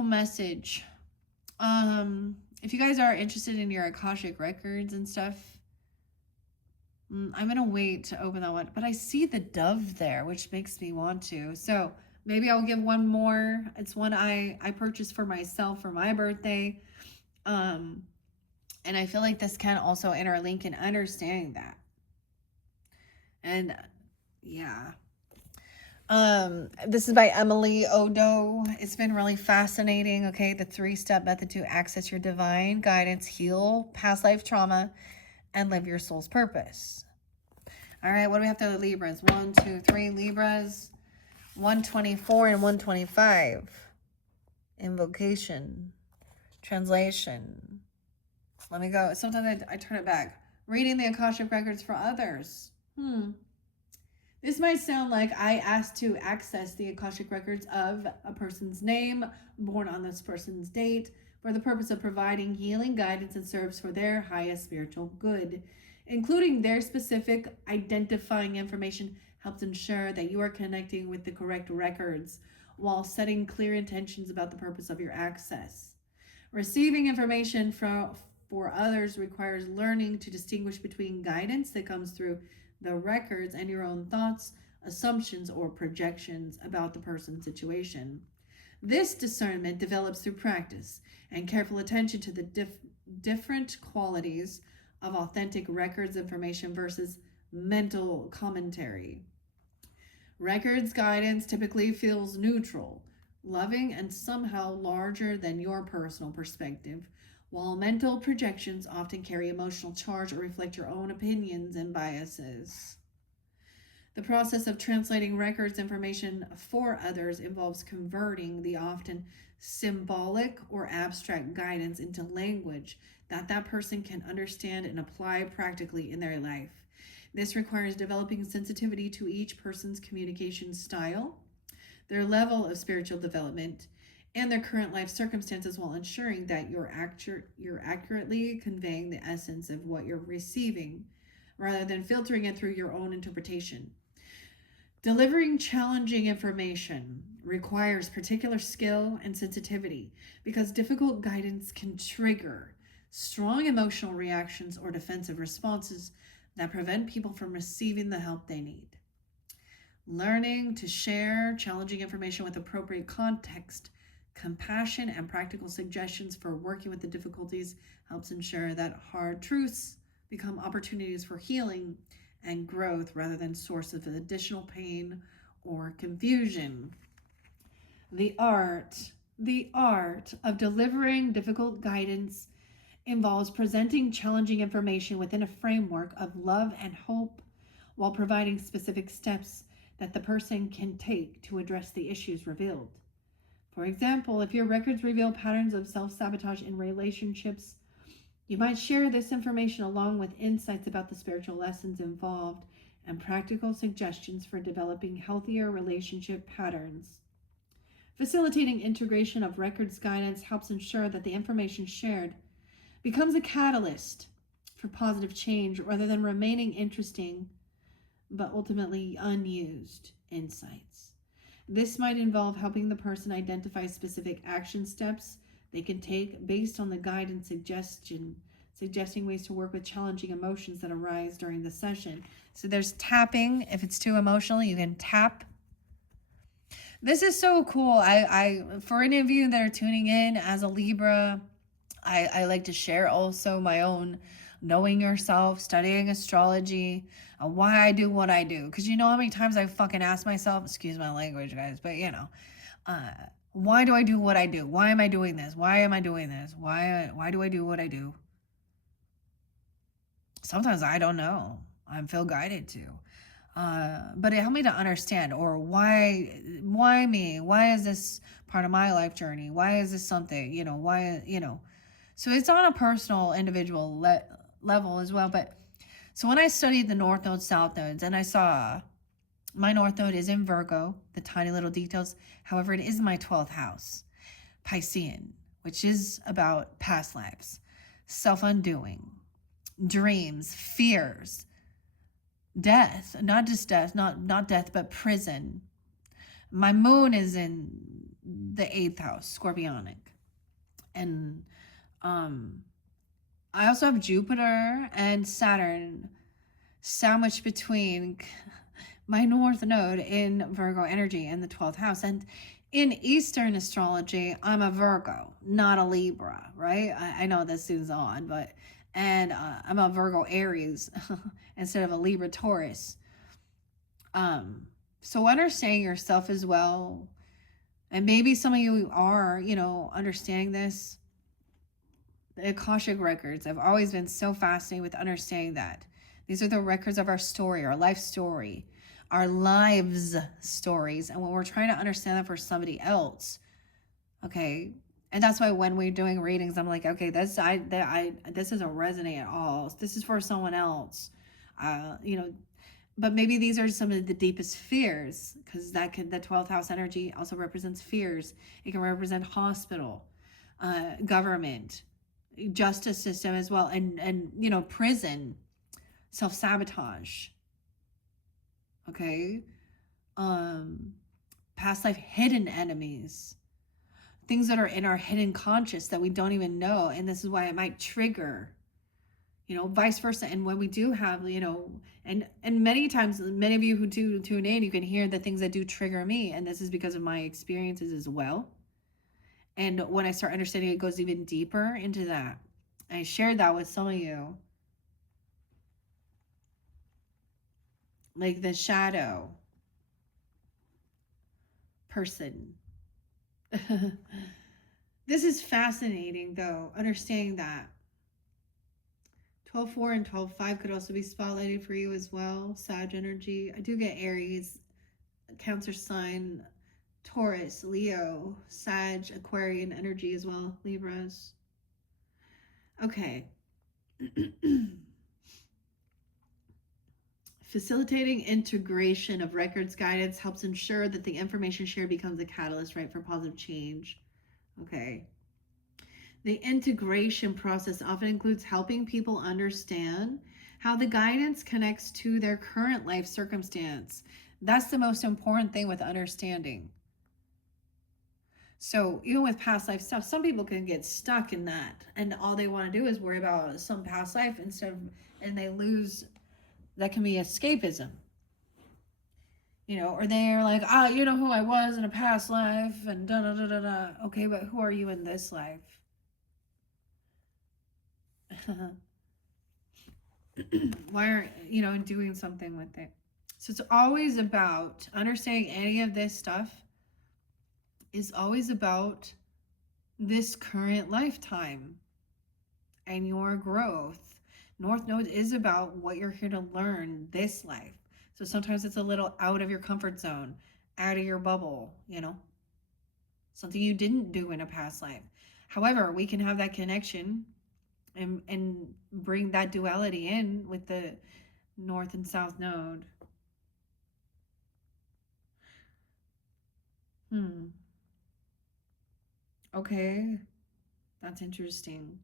message. If you guys are interested in your Akashic records and stuff, I'm gonna wait to open that one, but I see the dove there, which makes me want to. So maybe I'll give one more. It's one I purchased for myself for my birthday. And I feel like this can also interlink in understanding that. And yeah. This is by Emily Odo. It's been really fascinating. Okay, the 3-step method to access your divine guidance, heal past life trauma, and live your soul's purpose. All right, what do we have to the Libras? 1, 2, 3 Libras. 124 and 125. Invocation. Translation. Let me go. Sometimes I turn it back. Reading the Akashic records for others. This might sound like I asked to access the Akashic records of a person's name, born on this person's date, for the purpose of providing healing guidance and service for their highest spiritual good. Including their specific identifying information helps ensure that you are connecting with the correct records while setting clear intentions about the purpose of your access. Receiving information for others requires learning to distinguish between guidance that comes through the records and your own thoughts, assumptions, or projections about the person's situation. This discernment develops through practice and careful attention to the different qualities of authentic records information versus mental commentary. Records guidance typically feels neutral, loving, and somehow larger than your personal perspective, while mental projections often carry emotional charge or reflect your own opinions and biases. The process of translating records information for others involves converting the often symbolic or abstract guidance into language that person can understand and apply practically in their life. This requires developing sensitivity to each person's communication style, their level of spiritual development, and their current life circumstances, while ensuring that you're accurately conveying the essence of what you're receiving. rather than filtering it through your own interpretation. Delivering challenging information requires particular skill and sensitivity because difficult guidance can trigger strong emotional reactions or defensive responses that prevent people from receiving the help they need. Learning to share challenging information with appropriate context, compassion, and practical suggestions for working with the difficulties helps ensure that hard truths become opportunities for healing and growth rather than sources of additional pain or confusion. The art of delivering difficult guidance involves presenting challenging information within a framework of love and hope while providing specific steps that the person can take to address the issues revealed. For example, if your records reveal patterns of self sabotage in relationships, you might share this information along with insights about the spiritual lessons involved and practical suggestions for developing healthier relationship patterns. Facilitating integration of records guidance helps ensure that the information shared becomes a catalyst for positive change rather than remaining interesting but ultimately unused insights. This might involve helping the person identify specific action steps they can take based on the guidance suggesting ways to work with challenging emotions that arise during the session. So there's tapping. If it's too emotional, you can tap. This is so cool. I for any of you that are tuning in as a Libra, I like to share also my own knowing yourself, studying astrology, why I do what I do. Because you know how many times I fucking ask myself, excuse my language, guys, but you know, why do I do what I do? Why am I doing this? Why am I doing this? Why do I do what I do? Sometimes I don't know. I feel guided to. But it helped me to understand, or why me? Why is this part of my life journey? Why is this something, why. So it's on a personal, individual level as well. But so when I studied the North Node, South Nodes, and I saw my North Node is in Virgo, the tiny little details. However, it is my 12th house, Piscean, which is about past lives, self-undoing, dreams, fears, death, not just death, not death, but prison. My moon is in the 8th house, Scorpionic. And I also have Jupiter and Saturn sandwiched between my North Node in Virgo energy in the 12th house. And in Eastern astrology, I'm a Virgo, not a Libra, right? I know this is odd, but, and I'm a Virgo Aries instead of a Libra Taurus. So understanding yourself as well, and maybe some of you are, understanding this. The Akashic records, I've always been so fascinated with understanding that. These are the records of our story, our life story, our lives stories. And when we're trying to understand that for somebody else, okay, and that's why when we're doing readings, I'm like, okay, this doesn't resonate at all. This is for someone else, but maybe these are some of the deepest fears, because the 12th house energy also represents fears. It can represent hospital, government, justice system as well, and prison, self-sabotage, okay, past life hidden enemies, things that are in our hidden conscious that we don't even know, and this is why it might trigger, vice versa. And when we do have, and many times, many of you who do tune in, you can hear the things that do trigger me, and this is because of my experiences as well. And when I start understanding, it goes even deeper into that. I shared that with some of you. Like the shadow person. This is fascinating, though, understanding that. 12-4 and 12-5 could also be spotlighted for you as well. Sag energy. I do get Aries, Cancer sign, Taurus, Leo, Sag, Aquarian energy as well, Libras. Okay. Facilitating integration of records guidance helps ensure that the information shared becomes a catalyst, right, for positive change. Okay. The integration process often includes helping people understand how the guidance connects to their current life circumstance. That's the most important thing with understanding. So even with past life stuff, some people can get stuck in that, and all they want to do is worry about some past life instead of, and they lose. That can be escapism, or they're like, you know who I was in a past life, and da da da da da. Okay, but who are you in this life? Why aren't doing something with it? So it's always about understanding any of this stuff is always about this current lifetime and your growth. North Node is about what you're here to learn this life. So sometimes it's a little out of your comfort zone, out of your bubble, something you didn't do in a past life. However, we can have that connection and bring that duality in with the North and South Node. Okay, that's interesting.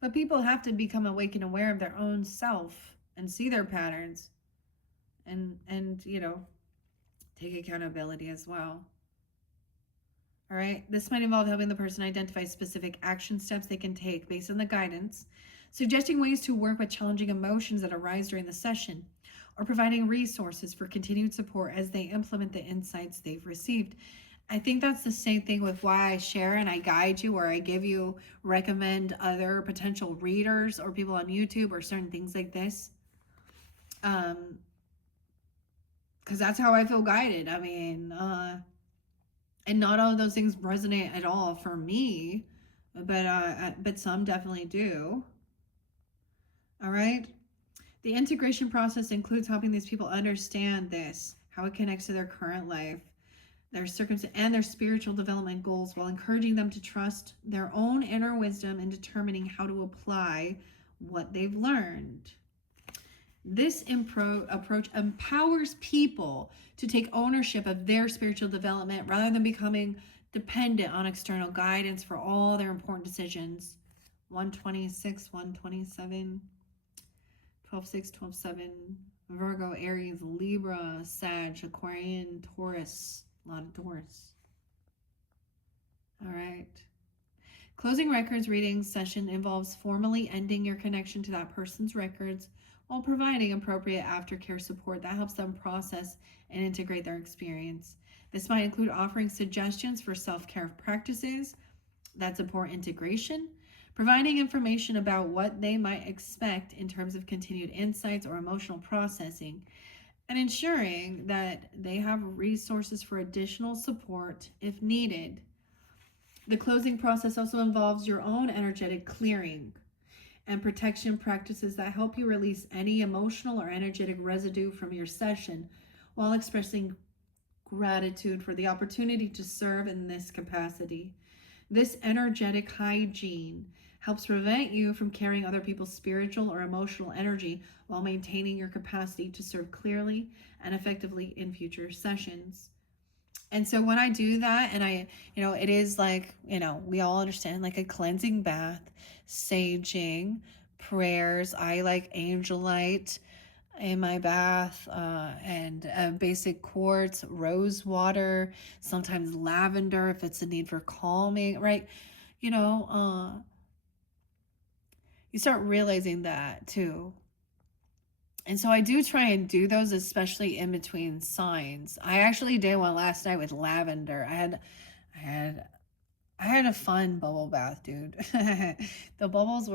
But people have to become awake and aware of their own self and see their patterns and take accountability as well. All right, this might involve helping the person identify specific action steps they can take based on the guidance, suggesting ways to work with challenging emotions that arise during the session, or providing resources for continued support as they implement the insights they've received. I think that's the same thing with why I share and I guide you, or I recommend other potential readers or people on YouTube or certain things like this. Because that's how I feel guided. I mean, and not all of those things resonate at all for me, but some definitely do. All right. The integration process includes helping these people understand this, how it connects to their current life, their circumstance, and their spiritual development goals, while encouraging them to trust their own inner wisdom in determining how to apply what they've learned. This approach empowers people to take ownership of their spiritual development rather than becoming dependent on external guidance for all their important decisions. 126, 127, 12-6, 12-7, Virgo, Aries, Libra, Sag, Aquarian, Taurus. A lot of Taurus. All right. Closing records reading session involves formally ending your connection to that person's records while providing appropriate aftercare support that helps them process and integrate their experience. This might include offering suggestions for self-care practices that support integration, providing information about what they might expect in terms of continued insights or emotional processing, and ensuring that they have resources for additional support if needed. The closing process also involves your own energetic clearing and protection practices that help you release any emotional or energetic residue from your session while expressing gratitude for the opportunity to serve in this capacity. This energetic hygiene helps prevent you from carrying other people's spiritual or emotional energy while maintaining your capacity to serve clearly and effectively in future sessions. And so when I do that, and it is like, we all understand, like a cleansing bath, saging, prayers. I like angel light in my bath, and basic quartz, rose water, sometimes lavender if it's a need for calming, right? You start realizing that too. And so I do try and do those, especially in between signs. I actually did one last night with lavender. I had a fun bubble bath, dude. The bubbles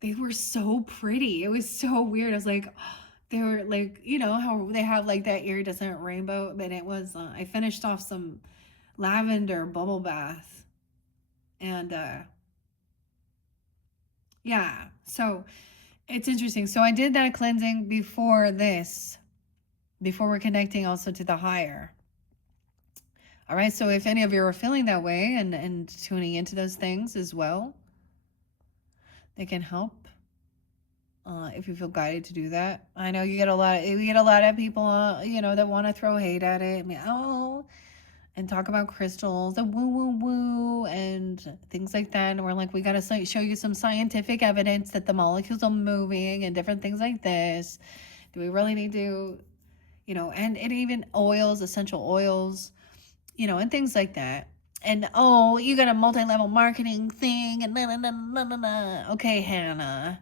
they were so pretty. It was so weird. I was like, they were like, how they have like that iridescent rainbow, but it was, I finished off some lavender bubble bath. And yeah, so it's interesting. So I did that cleansing before we're connecting also to the higher. All right, so if any of you are feeling that way and tuning into those things as well, they can help. If you feel guided to do that. I know you get a lot of people, that want to throw hate at it. I mean, and talk about crystals and woo woo woo and things like that. And we're like, we got to show you some scientific evidence that the molecules are moving and different things like this. Do we really need to, and even oils, essential oils, and things like that. And oh, you got a multi-level marketing thing and Okay, Hannah.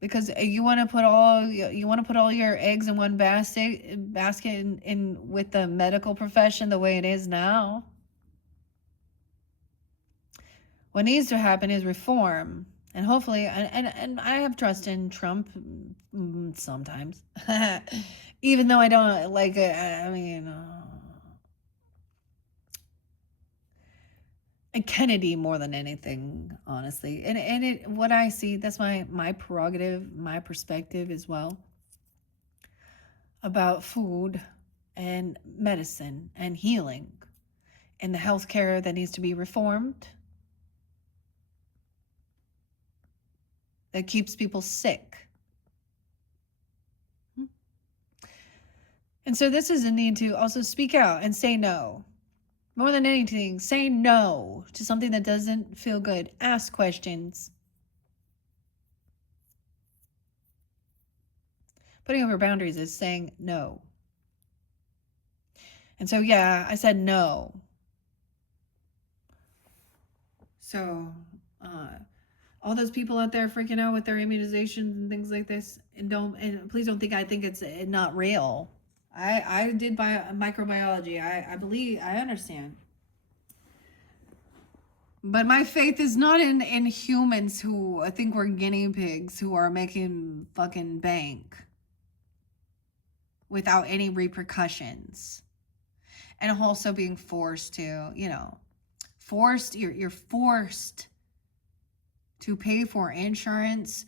Because you want to put all your eggs in one basket in with the medical profession the way it is now. What needs to happen is reform, and hopefully, and I have trust in Trump sometimes, even though I don't like. Kennedy more than anything, honestly. And what I see, that's my prerogative, my perspective as well about food and medicine and healing and the healthcare that needs to be reformed, that keeps people sick. And so this is a need to also speak out and say no. More than anything, say no to something that doesn't feel good. Ask questions. Putting over boundaries is saying no. And so, yeah, I said no. So, all those people out there freaking out with their immunizations and things like this, and please don't think I think it's not real. I did microbiology. I believe, I understand. But my faith is not in humans who I think we're guinea pigs who are making fucking bank without any repercussions. And also being forced to, you're forced to pay for insurance,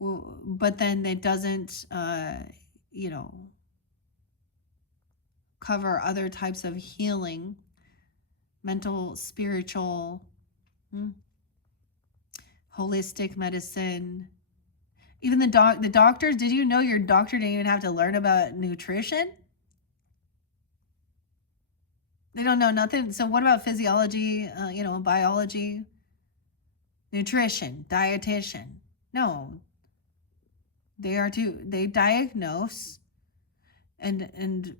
but then it doesn't, cover other types of healing, mental, spiritual, holistic medicine. Even the doctors, did you know your doctor didn't even have to learn about nutrition? They don't know nothing. So what about physiology, biology, nutrition, dietitian? No. They diagnose and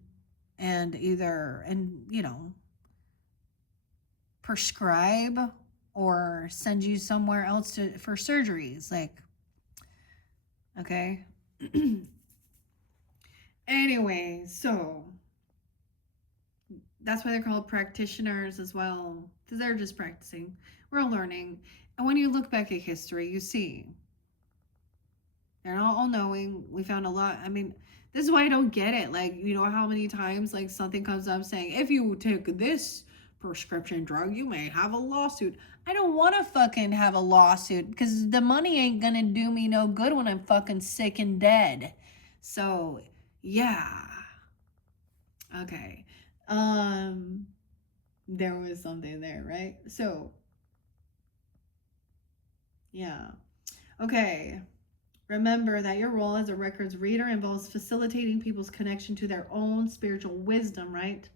prescribe or send you somewhere else for surgeries. Like, okay. Anyway, so that's why they're called practitioners as well, because they're just practicing. We're learning. And when you look back at history, you see they're not all knowing. We found a lot. I mean, this is why I don't get it. Like, how many times like something comes up saying, if you take this prescription drug, you may have a lawsuit. I don't want to fucking have a lawsuit because the money ain't gonna do me no good when I'm fucking sick and dead. So, yeah. Okay. There was something there, right? So, yeah. Okay. Remember that your role as a records reader involves facilitating people's connection to their own spiritual wisdom, right?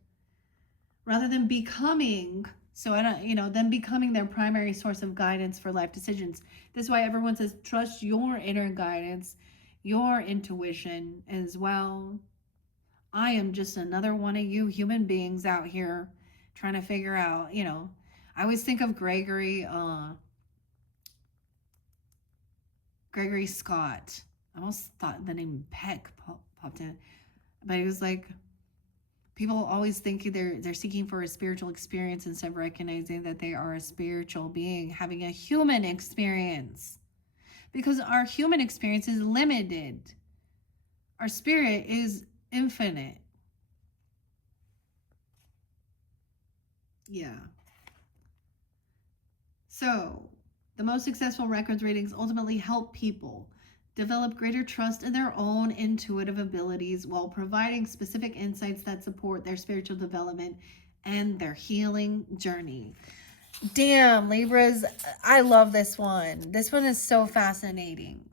Rather than becoming, them becoming their primary source of guidance for life decisions. That's why everyone says, trust your inner guidance, your intuition as well. I am just another one of you human beings out here trying to figure out, I always think of Gregory Scott. I almost thought the name Peck popped in. But he was like, people always think they're seeking for a spiritual experience instead of recognizing that they are a spiritual being having a human experience. Because our human experience is limited. Our spirit is infinite. Yeah. So, the most successful records readings ultimately help people develop greater trust in their own intuitive abilities while providing specific insights that support their spiritual development and their healing journey. Damn, Libras, I love this one. This one is so fascinating.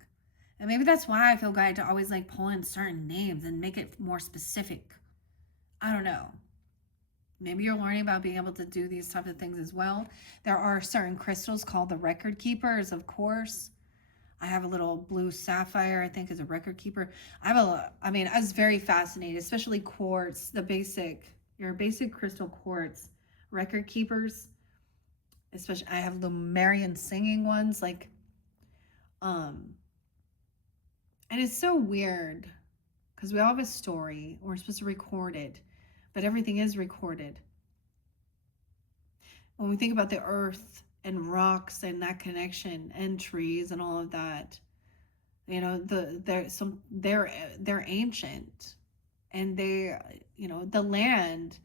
And maybe that's why I feel guided to always like pull in certain names and make it more specific. I don't know. Maybe you're learning about being able to do these types of things as well. There are certain crystals called the record keepers, of course. I have a little blue sapphire, I think is a record keeper. I was very fascinated, especially quartz, your basic crystal quartz record keepers. Especially, I have the Marian singing ones, and it's so weird because we all have a story. We're supposed to record it, but everything is recorded. When we think about the earth and rocks and that connection and trees and all of that, they're ancient, and the land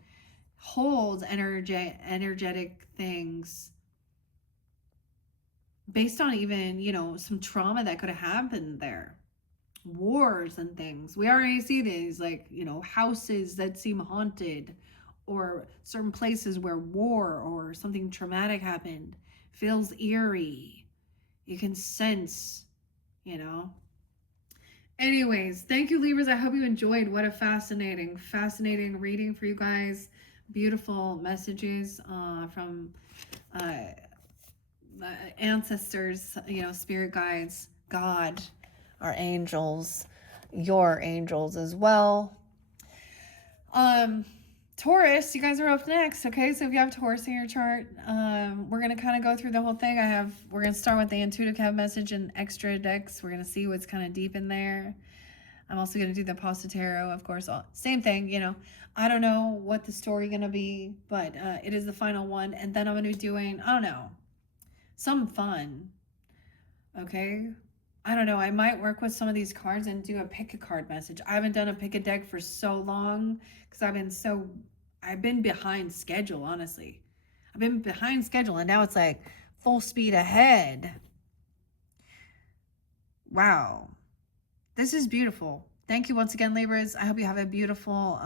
holds energetic things based on even some trauma that could have happened there, wars and things. We already see these houses that seem haunted, or certain places where war or something traumatic happened. Feels eerie. You can sense, you know. Anyways, thank you, Libras. I hope you enjoyed. What a fascinating reading for you guys. Beautiful messages from ancestors, spirit guides, God, our angels, your angels as well. Taurus, you guys are up next. Okay, so if you have Taurus in your chart, we're gonna kind of go through the whole thing. We're gonna start with the intuitive cab message and extra decks. We're gonna see what's kind of deep in there. I'm also gonna do the Pasta Tarot, of course. Same thing, I don't know what the story gonna be, but it is the final one. And then I'm gonna be doing, I don't know, some fun. Okay, I don't know. I might work with some of these cards and do a pick a card message. I haven't done a pick a deck for so long because I've been behind schedule, honestly. I've been behind schedule, and now it's like full speed ahead. Wow. This is beautiful. Thank you once again, Libras. I hope you have a beautiful,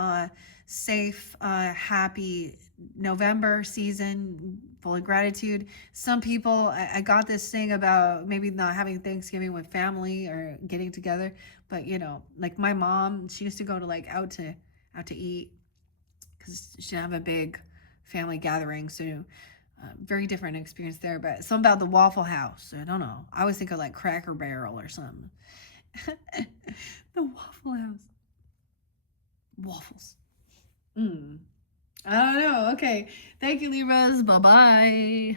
safe, happy November season full of gratitude. Some people, I got this thing about maybe not having Thanksgiving with family or getting together, but like my mom, she used to go to out to eat because she didn't have a big family gathering, so very different experience there. But something about the Waffle House, I don't know. I always think of like Cracker Barrel or something. The Waffle House. Waffles. I don't know. Okay. Thank you, Libras. Bye-bye.